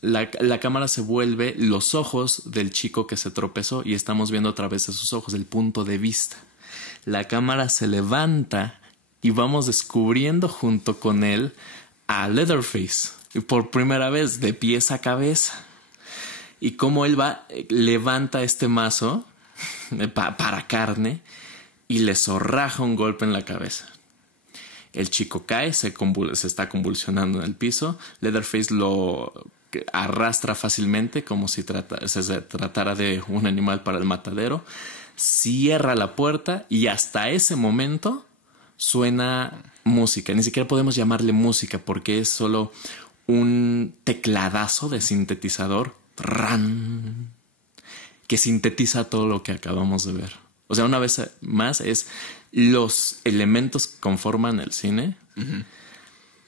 La cámara se vuelve los ojos del chico que se tropezó y estamos viendo a través de sus ojos el punto de vista. La cámara se levanta y vamos descubriendo junto con él a Leatherface, por primera vez de pies a cabeza. Y cómo él levanta este mazo para carne y le zorraja un golpe en la cabeza. El chico cae, se está convulsionando en el piso. Leatherface lo arrastra fácilmente como si se tratara de un animal para el matadero. Cierra la puerta y hasta ese momento suena música. Ni siquiera podemos llamarle música porque es solo un tecladazo de sintetizador que sintetiza todo lo que acabamos de ver. O sea, una vez más es los elementos que conforman el cine,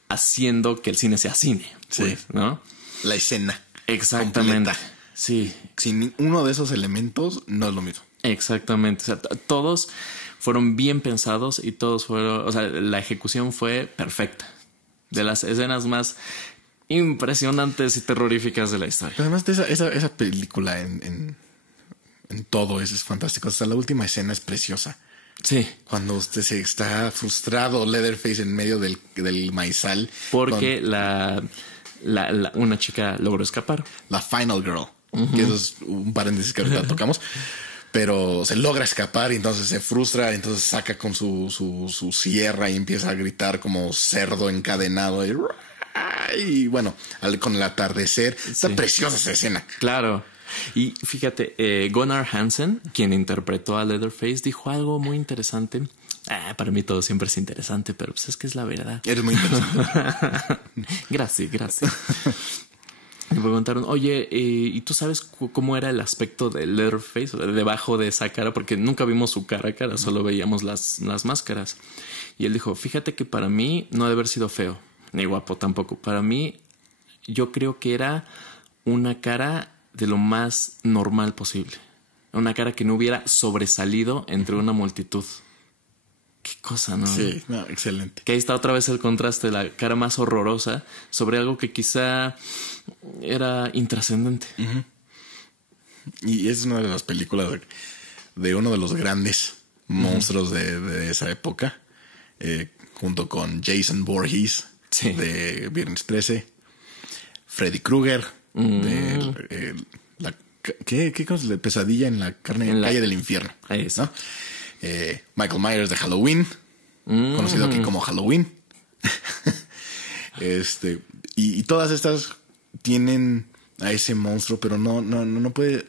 haciendo que el cine sea cine, pues, ¿no? La escena. Exactamente. Completa. Sí. Sin uno de esos elementos no es lo mismo. Exactamente. O sea, todos fueron bien pensados y todos fueron... O sea, la ejecución fue perfecta. De las escenas más impresionantes y terroríficas de la historia. Pero además de esa película en todo eso es fantástico. Hasta la última escena es preciosa. Sí. Cuando usted se está frustrado, Leatherface en medio del maizal. Porque una chica logró escapar. La Final Girl. Que eso es un paréntesis que ahorita tocamos. pero se logra escapar y entonces se frustra, entonces saca con su sierra y empieza a gritar como cerdo encadenado y bueno, con el atardecer. Está preciosa esa escena. Claro. Y fíjate, Gunnar Hansen, quien interpretó a Leatherface, dijo algo muy interesante. Para mí todo siempre es interesante, pero pues es que es la verdad. Eres muy interesante. Gracias. Me preguntaron, oye, ¿y tú sabes cómo era el aspecto de Leatherface debajo de esa cara? Porque nunca vimos su cara, solo veíamos las máscaras. Y él dijo, fíjate que para mí no debe haber sido feo, ni guapo tampoco. Para mí, yo creo que era una cara de lo más normal posible. Una cara que no hubiera sobresalido entre una multitud. Qué cosa, ¿no? Sí, no, excelente. Que ahí está otra vez el contraste, la cara más horrorosa sobre algo que quizá era intrascendente. Uh-huh. Y es una de las películas de uno de los grandes monstruos de esa época, junto con Jason Voorhees de Viernes 13, Freddy Krueger de ¿qué cosa? De Pesadilla en la calle del infierno, ¿no? Michael Myers de Halloween, conocido aquí como Halloween. Y todas estas tienen a ese monstruo, pero no puede.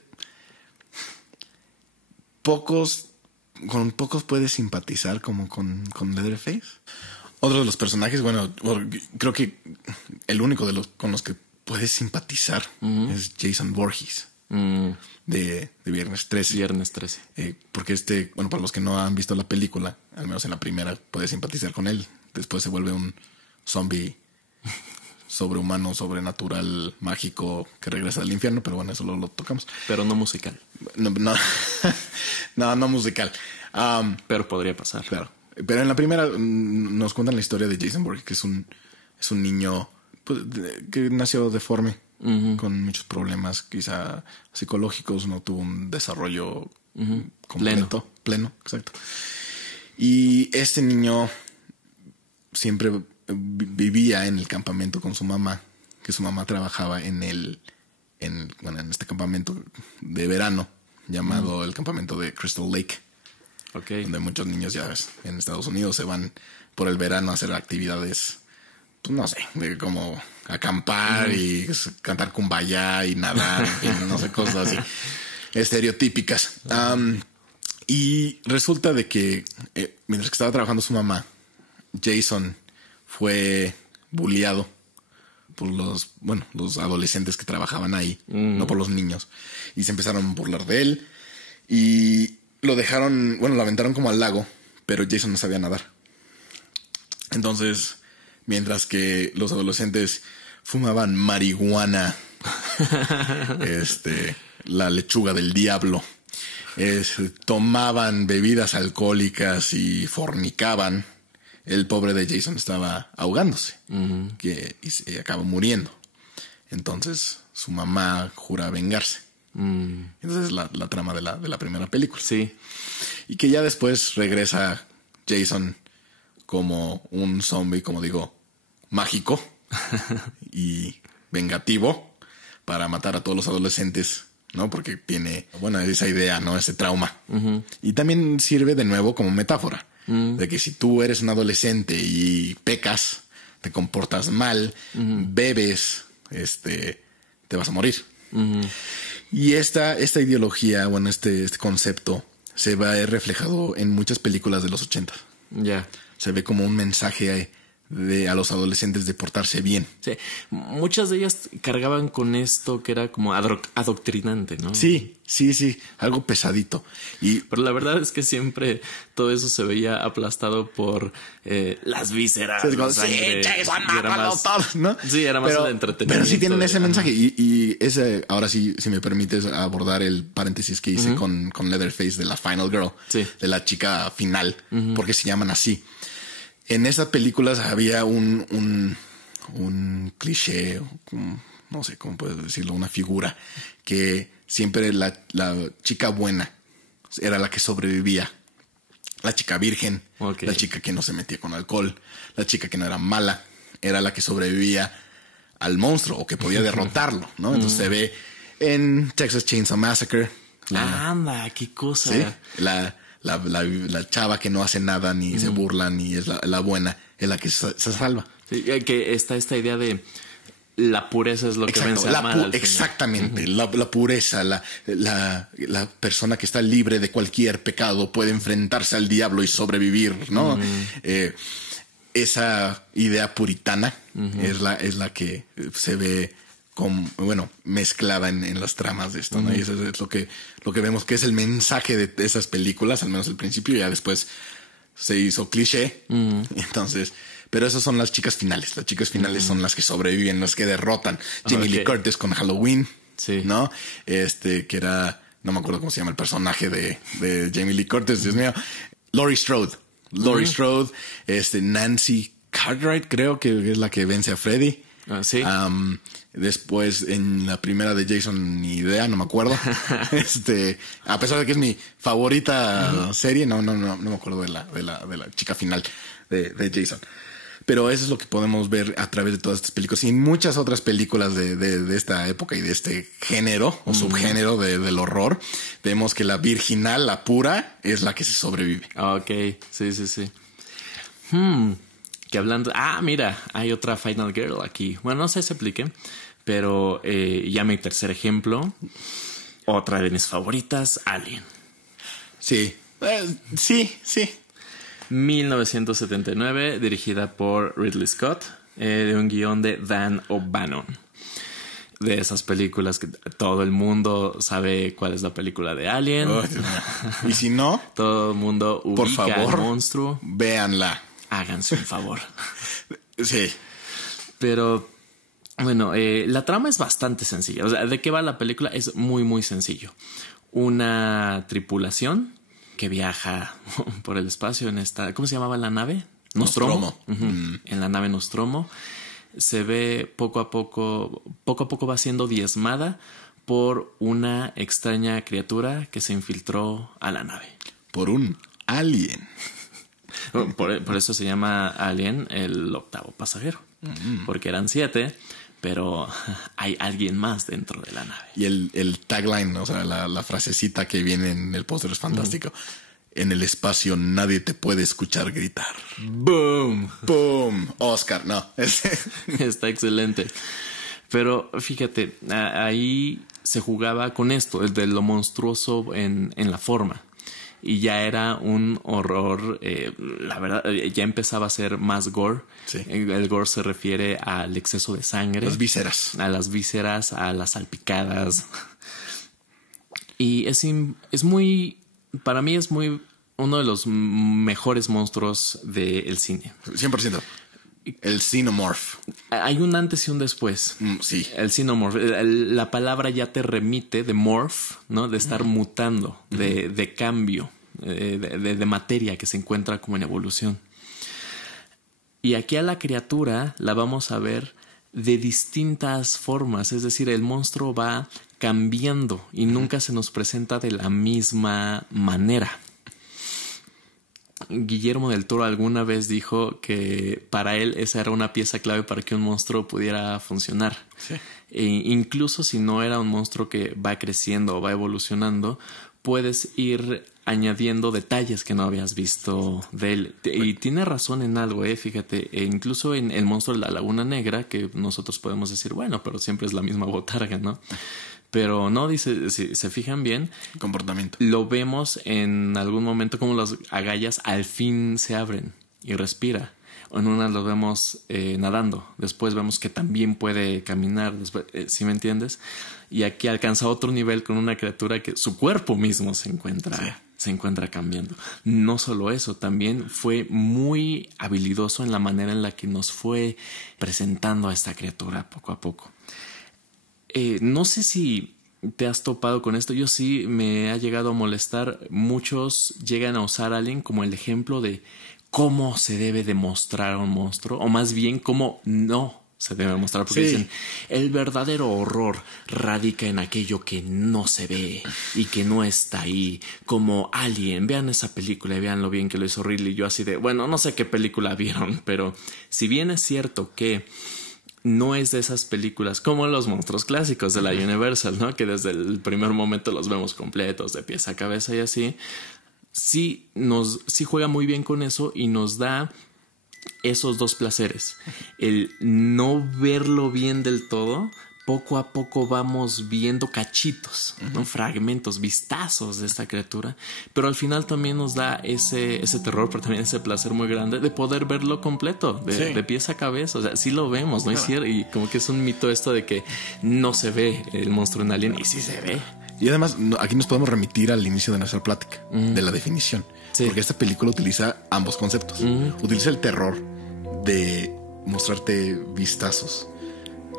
Con pocos puedes simpatizar como con Leatherface. Otro de los personajes, bueno, creo que el único con los que puedes simpatizar es Jason Voorhees. De Viernes 13. Viernes 13. Porque bueno, para los que no han visto la película, al menos en la primera, puedes simpatizar con él. Después se vuelve un zombie sobrehumano, sobrenatural, mágico, que regresa del infierno, pero bueno, eso lo tocamos. Pero no musical. No musical. Pero podría pasar. Claro. Pero en la primera nos cuentan la historia de Jason Voorhees, que es un niño pues, que nació deforme. Con muchos problemas quizá psicológicos, no tuvo un desarrollo completo, pleno, exacto. Y este niño siempre vivía en el campamento con su mamá, que su mamá trabajaba en este campamento de verano llamado el campamento de Crystal Lake. Okay. Donde muchos niños, ya ves, en Estados Unidos se van por el verano a hacer actividades, pues no sé, como acampar y cantar kumbaya y nadar, no sé, cosas así estereotípicas. Y resulta de que mientras que estaba trabajando su mamá, Jason fue bulleado por los adolescentes que trabajaban ahí, no por los niños, y se empezaron a burlar de él y lo aventaron como al lago, pero Jason no sabía nadar. Entonces, mientras que los adolescentes fumaban marihuana, la lechuga del diablo, tomaban bebidas alcohólicas y fornicaban, el pobre de Jason estaba ahogándose y se acaba muriendo. Entonces su mamá jura vengarse. Entonces es la trama de la primera película. Sí. Y que ya después regresa Jason como un zombie, como digo, mágico y vengativo para matar a todos los adolescentes, ¿no? Porque tiene, esa idea, ¿no? Ese trauma. Y también sirve de nuevo como metáfora de que si tú eres un adolescente y pecas, te comportas mal, bebes, te vas a morir. Y esta ideología, este concepto se ve reflejado en muchas películas de los 80. Ya. Se ve como un mensaje a los adolescentes de portarse bien. Sí, muchas de ellas cargaban con esto que era como adoctrinante, ¿no? Sí, algo pesadito. Pero la verdad es que siempre todo eso se veía aplastado por las vísceras. Sí, Jason, mátalos todos, ¿no? Sí, era más de entretenimiento. Pero sí tienen ese mensaje. Y ese, ahora sí, si me permites abordar el paréntesis que hice con Leatherface de la Final Girl, de la chica final, porque se llaman así. En esas películas había un cliché, no sé cómo puedes decirlo, una figura que siempre la chica buena era la que sobrevivía. La chica virgen, la chica que no se metía con alcohol, la chica que no era mala, era la que sobrevivía al monstruo o que podía derrotarlo, ¿no? Entonces se ve en Texas Chainsaw Massacre, Anda, qué cosa. Sí, la chava que no hace nada ni se burla ni es la buena, es la que se salva. Sí, que está esta idea de la pureza es lo que vence al mal. Exactamente, la pureza, la persona que está libre de cualquier pecado puede enfrentarse al diablo y sobrevivir, ¿no? Esa idea puritana es la que se ve mezclada en las tramas de esto, ¿no? Y eso es lo que vemos que es el mensaje de esas películas, al menos al principio, y ya después se hizo cliché. Entonces, pero esas son las chicas finales. Las chicas finales son las que sobreviven, las que derrotan. Jamie Lee Curtis con Halloween, ¿no? Que era, no me acuerdo cómo se llama el personaje de Jamie Lee Curtis, Dios mío. Laurie Strode, Nancy Cartwright, creo que es la que vence a Freddy. Sí. Después en la primera de Jason, ni idea, no me acuerdo. A pesar de que es mi favorita serie, no me acuerdo de la chica final de Jason. Pero eso es lo que podemos ver a través de todas estas películas y en muchas otras películas de esta época y de este género o subgénero del horror. Vemos que la virginal, la pura, es la que se sobrevive. Ok, sí. Que hablando... mira, hay otra Final Girl aquí. Bueno, no sé si se aplique, pero ya mi tercer ejemplo. Otra de mis favoritas, Alien. Sí. Sí. 1979, dirigida por Ridley Scott, de un guión de Dan O'Bannon. De esas películas que todo el mundo sabe cuál es la película de Alien. Y si no, todo el mundo ubica por favor, al monstruo. Véanla. Háganse un favor. Sí. Pero, bueno, la trama es bastante sencilla. O sea, ¿de qué va la película? Es muy, muy sencillo. Una tripulación que viaja por el espacio en esta... ¿Cómo se llamaba la nave? Nostromo. En la nave Nostromo. Se ve poco a poco va siendo diezmada por una extraña criatura que se infiltró a la nave. Por un alien. Por eso se llama Alien el octavo pasajero. Porque eran 7, pero hay alguien más dentro de la nave. Y el tagline, o sea, la frasecita que viene en el póster es fantástico. En el espacio nadie te puede escuchar gritar. ¡Boom! ¡Boom! Oscar, no. Está excelente. Pero fíjate, ahí se jugaba con esto, de lo monstruoso en la forma. Y ya era un horror, la verdad, ya empezaba a ser más gore. Sí. El gore se refiere al exceso de sangre. Las vísceras. A las vísceras, a las salpicadas. Y es muy, para mí es muy uno de los mejores monstruos del cine. 100%. El Xenomorph. Hay un antes y un después. Sí. El Xenomorph. La palabra ya te remite de morph, ¿no? De estar mutando, de cambio, de materia que se encuentra como en evolución. Y aquí a la criatura la vamos a ver de distintas formas. Es decir, el monstruo va cambiando y nunca se nos presenta de la misma manera. Guillermo del Toro alguna vez dijo que para él esa era una pieza clave para que un monstruo pudiera funcionar. Sí. Incluso si no era un monstruo que va creciendo o va evolucionando, puedes ir añadiendo detalles que no habías visto de él. Y tiene razón en algo, fíjate, incluso en el monstruo de la Laguna Negra, que nosotros podemos decir, bueno, pero siempre es la misma botarga, ¿no? Pero no, dice, si se fijan bien, comportamiento. Lo vemos en algún momento como las agallas al fin se abren y respira. En una lo vemos nadando. Después vemos que también puede caminar. ¿Sí me entiendes? Y aquí alcanza otro nivel con una criatura que su cuerpo mismo se encuentra cambiando. No solo eso, también fue muy habilidoso en la manera en la que nos fue presentando a esta criatura poco a poco. No sé si te has topado con esto. Yo sí me ha llegado a molestar. Muchos llegan a usar a Alien como el ejemplo de cómo se debe demostrar a un monstruo, o más bien cómo no se debe mostrar, porque dicen el verdadero horror radica en aquello que no se ve y que no está ahí, como Alien. Vean esa película y vean lo bien que lo hizo Ridley. Yo así de, bueno, no sé qué película vieron, pero si bien es cierto que no es de esas películas como los monstruos clásicos de la Universal, ¿no? Que desde el primer momento los vemos completos, de pies a cabeza y así. Sí juega muy bien con eso y nos da esos dos placeres. El no verlo bien del todo. Poco a poco vamos viendo cachitos, ¿no? Fragmentos, vistazos de esta criatura, pero al final también nos da ese terror, pero también ese placer muy grande de poder verlo completo, de pies a cabeza. O sea, sí lo vemos, ¿no? Claro. Y como que es un mito esto de que no se ve el monstruo en Alien, y sí se ve. Y además aquí nos podemos remitir al inicio de nuestra plática, de la definición, porque esta película utiliza ambos conceptos. Utiliza el terror de mostrarte vistazos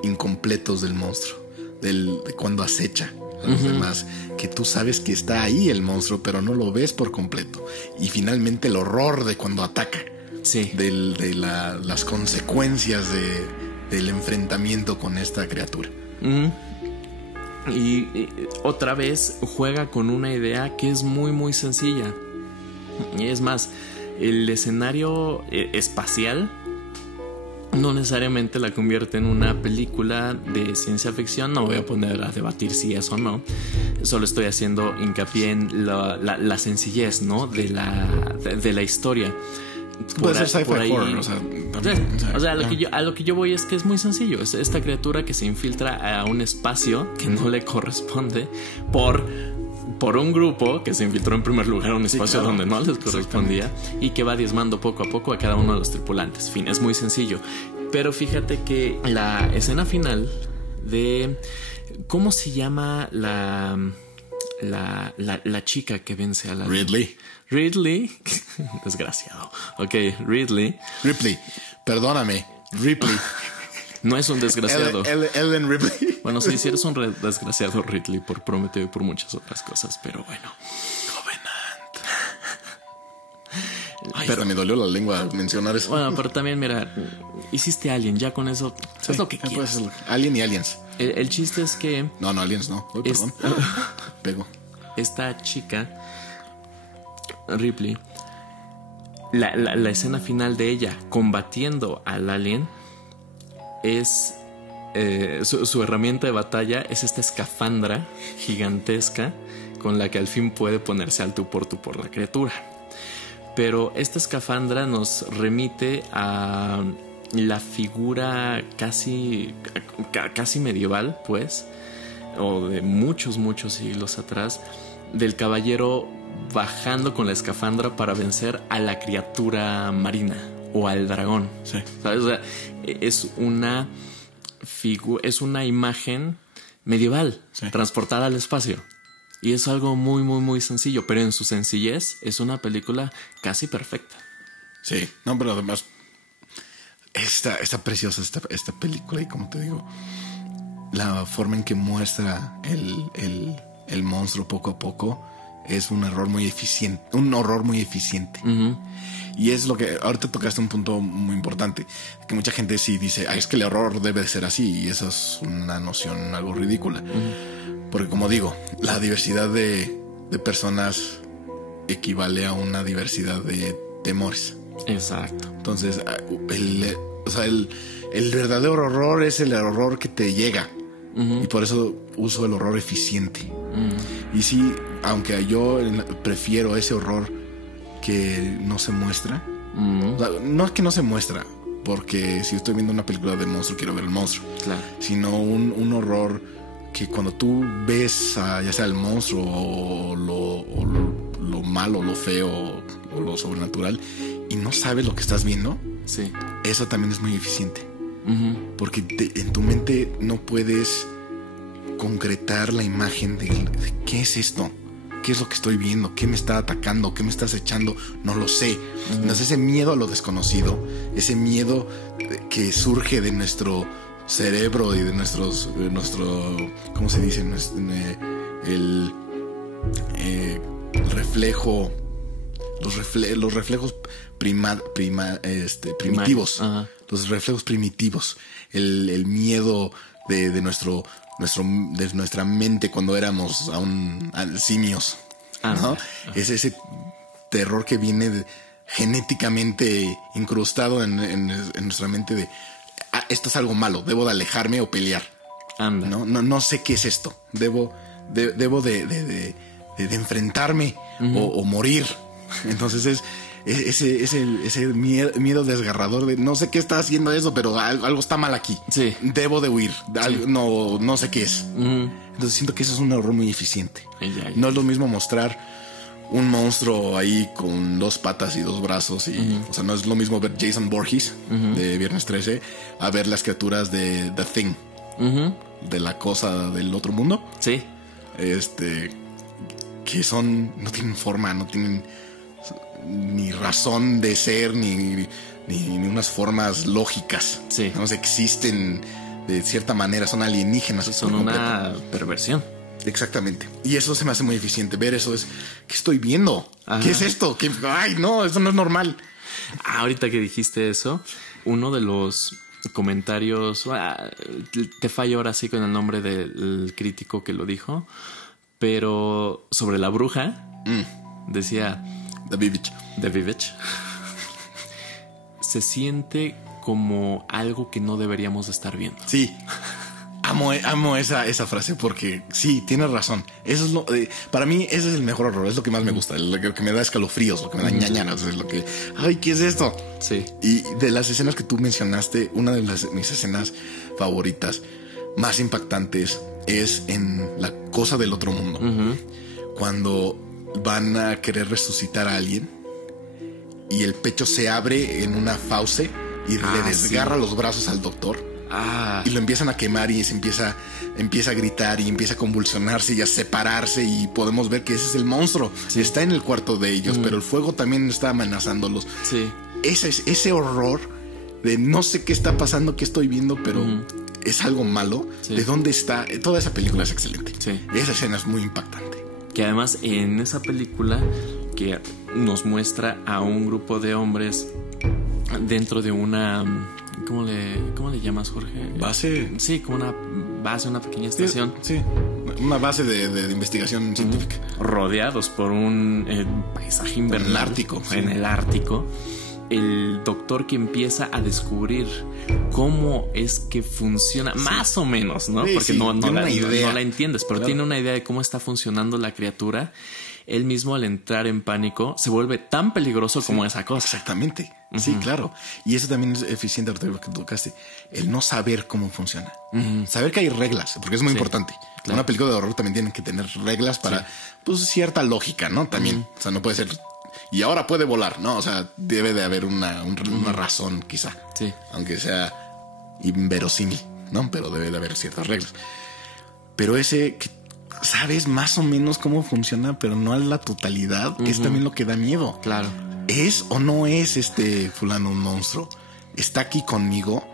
incompletos del monstruo, de cuando acecha a los demás, que tú sabes que está ahí el monstruo, pero no lo ves por completo. Y finalmente el horror de cuando ataca, de las consecuencias del enfrentamiento con esta criatura. Y otra vez juega con una idea que es muy muy sencilla. Y es más, el escenario espacial no necesariamente la convierte en una película de ciencia ficción. No voy a poner a debatir si es o no. Solo estoy haciendo hincapié en la sencillez, ¿no? de la historia. Puede ser sci-fi horror, a lo que yo voy es que es muy sencillo. Es esta criatura que se infiltra a un espacio que no le corresponde por un grupo que se infiltró en primer lugar a un espacio donde no les correspondía y que va diezmando poco a poco a cada uno de los tripulantes. Fin, es muy sencillo. Pero fíjate que la escena final de... ¿Cómo se llama la chica que vence a la... Ridley. Desgraciado. Ok, Ripley. Perdóname. Ripley. No es un desgraciado. Ellen Ripley. Bueno, sí, eres un desgraciado, Ridley, por Prometeo y por muchas otras cosas, pero bueno. Covenant. Ay, pero me dolió la lengua mencionar eso. Bueno, pero también, mira, hiciste Alien, ya con eso es lo que quieras. Alien y Aliens. El chiste es que... No, Aliens no. Uy, perdón. Pego. Esta chica, Ripley, la escena final de ella combatiendo al alien es su herramienta de batalla es esta escafandra gigantesca con la que al fin puede ponerse al tú por la criatura. Pero esta escafandra nos remite a la figura casi medieval, pues, o de muchos siglos atrás, del caballero bajando con la escafandra para vencer a la criatura marina o al dragón. Sí. ¿Sabes? O sea, es una imagen medieval, transportada al espacio. Y es algo muy sencillo, pero en su sencillez es una película casi perfecta. Sí, no, pero además está preciosa esta película. Y como te digo, la forma en que muestra el monstruo poco a poco es un horror muy eficiente. Y es lo que ahorita tocaste un punto muy importante, que mucha gente sí dice, es que el horror debe ser así, y esa es una noción algo ridícula. Porque como digo, la diversidad de personas equivale a una diversidad de temores. Exacto. Entonces, el verdadero horror es el horror que te llega. Y por eso uso el horror eficiente. Y sí, aunque yo prefiero ese horror que no se muestra. O sea, no es que no se muestra, porque si estoy viendo una película de monstruo, quiero ver el monstruo. Claro. Sino un horror que cuando tú ves ya sea el monstruo o lo malo, lo feo o lo sobrenatural, y no sabes lo que estás viendo, eso también es muy eficiente. Porque en tu mente no puedes concretar la imagen de qué es esto, qué es lo que estoy viendo, qué me está atacando, qué me está acechando, no lo sé. Entonces ese miedo a lo desconocido, ese miedo que surge de nuestro cerebro y de nuestro ¿cómo se dice? El reflejo, los reflejos primitivos. Los reflejos primitivos, el miedo de nuestra mente cuando éramos aún simios, ¿no? Es ese terror que viene genéticamente incrustado en nuestra mente de esto es algo malo, debo de alejarme o pelear. Anda. No sé qué es esto. Debo de enfrentarme o morir. Entonces es ese miedo desgarrador de no sé qué está haciendo eso, pero algo está mal aquí. Sí. Debo de huir. Sí. No sé qué es. Entonces siento que eso es un horror muy eficiente. No es lo mismo mostrar un monstruo ahí con 2 patas y 2 brazos. O sea, no es lo mismo ver Jason Voorhees de Viernes 13 a ver las criaturas de The Thing, de la cosa del otro mundo. Sí. Que no tienen forma, no tienen ni razón de ser, ni unas formas lógicas. Sí. No existen de cierta manera, son alienígenas. Son una perversión. Exactamente. Y eso se me hace muy eficiente. Ver eso es, ¿qué estoy viendo? Ajá. ¿Qué es esto? Ay, no, eso no es normal. Ahorita que dijiste eso, uno de los comentarios, te fallo ahora sí con el nombre del crítico que lo dijo, pero sobre la bruja, decía Davidovich, se siente como algo que no deberíamos estar viendo. Sí. Amo esa frase porque sí, tienes razón. Eso es para mí ese es el mejor horror, es lo que más me gusta, lo que me da escalofríos, lo que me da ñañanas, es lo que, ay, ¿qué es esto? Sí. Y de las escenas que tú mencionaste, una de mis escenas favoritas, más impactantes, es en La cosa del otro mundo. Cuando van a querer resucitar a alguien y el pecho se abre en una fauce y le desgarra los brazos al doctor. Y lo empiezan a quemar y se empieza a gritar y empieza a convulsionarse y a separarse y podemos ver que ese es el monstruo. Sí. Está en el cuarto de ellos, pero el fuego también está amenazándolos. Sí. Ese horror de no sé qué está pasando, qué estoy viendo, pero es algo malo. Sí. ¿De dónde está? Toda esa película es excelente. Sí. Esa escena es muy impactante. Que además en esa película que nos muestra a un grupo de hombres dentro de una... ¿Cómo le llamas, Jorge? ¿Base? Sí, como una base, una pequeña estación. Sí, una base de investigación científica. Rodeados por un paisaje invernal. En el Ártico. El doctor que empieza a descubrir cómo es que funciona, más o menos, ¿no? Sí, porque no la entiendes, pero claro, tiene una idea de cómo está funcionando la criatura. Él mismo, al entrar en pánico, se vuelve tan peligroso como esa cosa. Exactamente. Sí, claro. Y eso también es eficiente, lo que tocaste. El no saber cómo funciona. Saber que hay reglas, porque es muy importante. Claro. Una película de horror también tiene que tener reglas para pues cierta lógica, ¿no? También. O sea, no puede ser... Y ahora puede volar, ¿no? O sea, debe de haber una razón, quizá. Sí. Aunque sea inverosímil, ¿no? Pero debe de haber ciertas reglas. Pero ese... sabes más o menos cómo funciona, pero no a la totalidad, que es también lo que da miedo. Claro. ¿Es o no es fulano un monstruo? ¿Está aquí conmigo?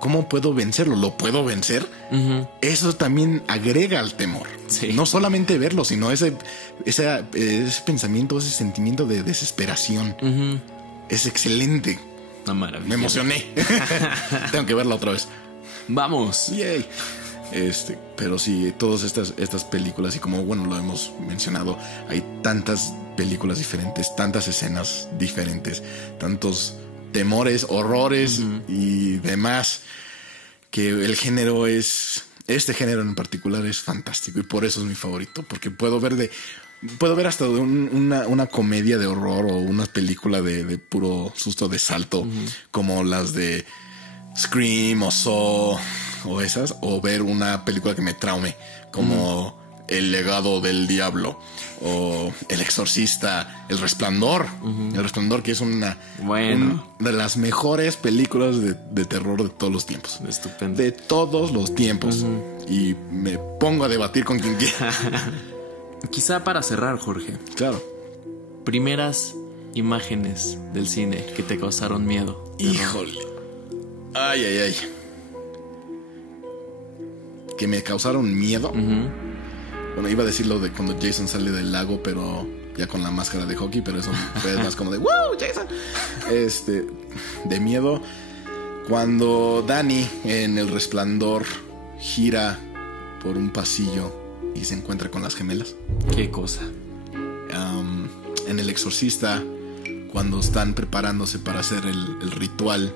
¿Cómo puedo vencerlo? ¿Lo puedo vencer? Eso también agrega al temor. Sí. No solamente verlo, sino ese pensamiento, ese sentimiento de desesperación. Es excelente. Una maravilla. Me emocioné. Tengo que verla otra vez. ¡Vamos! ¡Yay! Pero sí, todas estas películas, y como bueno lo hemos mencionado, hay tantas películas diferentes, tantas escenas diferentes, tantos temores, horrores y demás, que el género este género en particular es fantástico y por eso es mi favorito, porque puedo ver hasta una comedia de horror o una película de puro susto de salto, como las de Scream o Saw o esas, o ver una película que me traume como El legado del diablo o El exorcista, El resplandor. El resplandor, que es una de las mejores películas de terror de todos los tiempos. Estupendo. De todos los tiempos. Y me pongo a debatir con quien quiera. Quizá para cerrar, Jorge. Claro. Primeras imágenes del cine que te causaron miedo. Híjole. Ay. Que me causaron miedo. Bueno, iba a decir lo de cuando Jason sale del lago, pero ya con la máscara de hockey, pero eso fue más como de ¡wow, Jason! De miedo. Cuando Danny en El Resplandor gira por un pasillo y se encuentra con las gemelas. ¿Qué cosa? En El exorcista, cuando están preparándose para hacer el ritual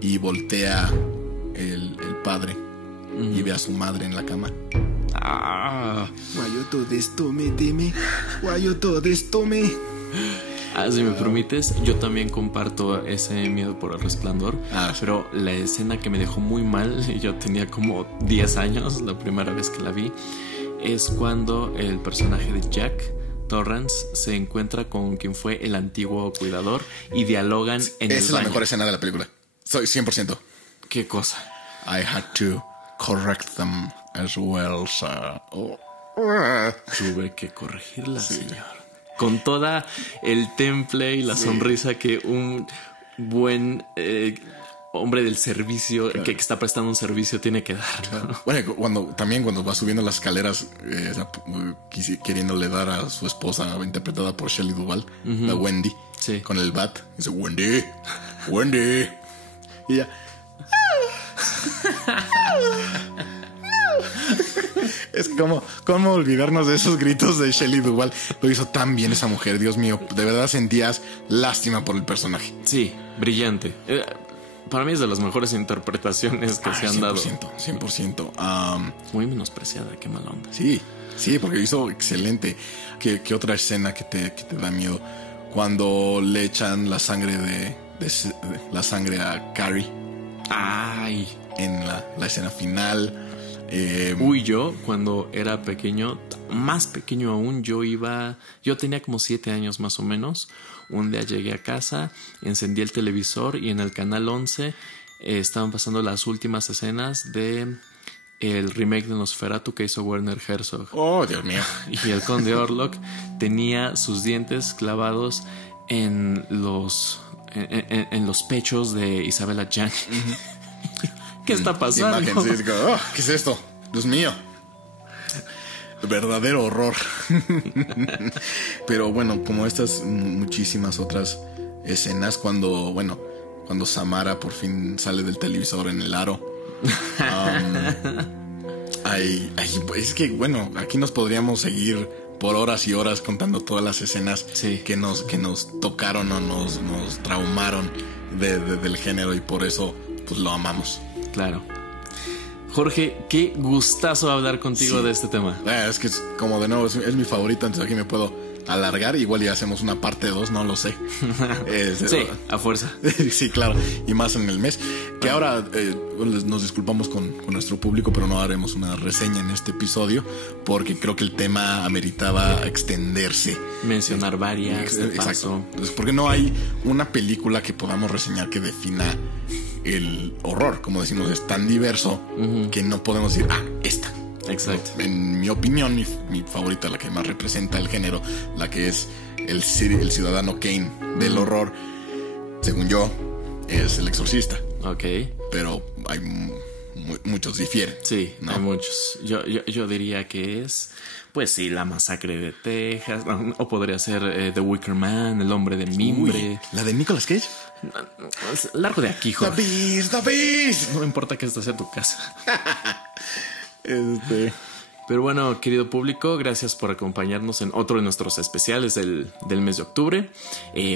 y voltea el padre y ve a su madre en la cama. Why you do this to me, Timmy? Why you do this to me? Si me permites, yo también comparto ese miedo por El Resplandor. Pero la escena que me dejó muy mal, y yo tenía como 10 años la primera vez que la vi, es cuando el personaje de Jack Torrance se encuentra con quien fue el antiguo cuidador y dialogan en el baño. Esa es la mejor escena de la película. Soy 100%. ¿Qué cosa? I had to correct them as well, sir. Tuve que corregirla, señor. Con toda el temple y la sonrisa que un buen hombre del servicio, que está prestando un servicio, tiene que dar, ¿no? Bueno, cuando va subiendo las escaleras, queriéndole dar a su esposa, interpretada por Shelley Duvall, la Wendy, con el bat, dice Wendy, Wendy. Y ella... Es como olvidarnos de esos gritos de Shelley Duvall. Lo hizo tan bien esa mujer, Dios mío. De verdad sentías lástima por el personaje. Sí, brillante. Para mí es de las mejores interpretaciones que se han 100%, dado. 100%. Muy menospreciada, qué mala onda. Sí, porque hizo excelente. ¿Qué otra escena que te da miedo? Cuando le echan la sangre la sangre a Carrie. Ay. En la escena final. Yo cuando era pequeño, más pequeño aún, yo tenía como 7 años más o menos. Un día llegué a casa, encendí el televisor y en el canal 11 estaban pasando las últimas escenas de el remake de Nosferatu que hizo Werner Herzog. Oh, Dios mío. Y el conde Orlok tenía sus dientes clavados en los pechos de Isabella Gianni. ¿Qué está pasando? Imagen, ¿qué es esto? Dios mío. Verdadero horror. Pero bueno, como estas muchísimas otras escenas, cuando Samara por fin sale del televisor en el aro. Es que bueno, aquí nos podríamos seguir por horas y horas contando todas las escenas que nos tocaron o nos traumaron del género, y por eso pues lo amamos. Claro. Jorge, qué gustazo hablar contigo de este tema. Es que como de nuevo es mi favorito, entonces aquí me puedo alargar. Igual ya hacemos una parte 2, no lo sé. Sí, a fuerza. Sí, claro. Y más en el mes. Que ahora nos disculpamos con nuestro público, pero no haremos una reseña en este episodio porque creo que el tema ameritaba extenderse. Mencionar varias. Exacto. Entonces, porque no hay una película que podamos reseñar que defina el horror. Como decimos, es tan diverso que no podemos decir, esta. Exacto. En mi opinión, mi favorita, la que más representa el género, la que es el ciudadano Kane del horror, según yo, es El Exorcista. Ok. Pero hay muchos difieren. Sí, ¿no? Hay muchos. Yo diría que es, pues sí, La Masacre de Texas, o podría ser The Wicker Man, El Hombre de Mimbre. Uy, ¿la de Nicolas Cage? Largo de aquí, Jorge. The Beast. No me importa que estés en tu casa. Pero bueno, querido público, gracias por acompañarnos en otro de nuestros especiales del mes de octubre.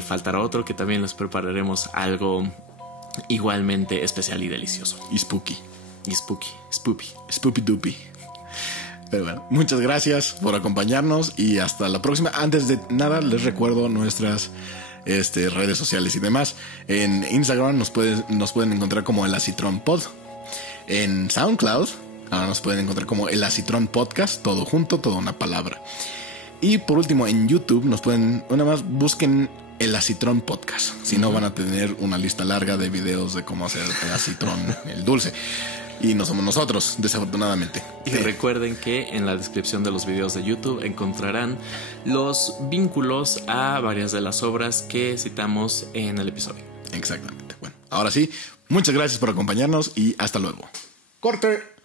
Faltará otro que también les prepararemos algo igualmente especial y delicioso. Y spooky. Spoopy doopy. Pero bueno, muchas gracias por acompañarnos y hasta la próxima. Antes de nada, les recuerdo nuestras redes sociales y demás. En Instagram nos pueden encontrar como El Acitrón Pod. En SoundCloud ahora nos pueden encontrar como El Acitrón Podcast, todo junto, toda una palabra. Y por último, en YouTube nos pueden, nada más busquen El Acitrón Podcast. Si no, van a tener una lista larga de videos de cómo hacer el acitrón, el dulce. Y no somos nosotros, desafortunadamente. Y recuerden que en la descripción de los videos de YouTube encontrarán los vínculos a varias de las obras que citamos en el episodio. Exactamente. Bueno, ahora sí, muchas gracias por acompañarnos y hasta luego. ¡Corte!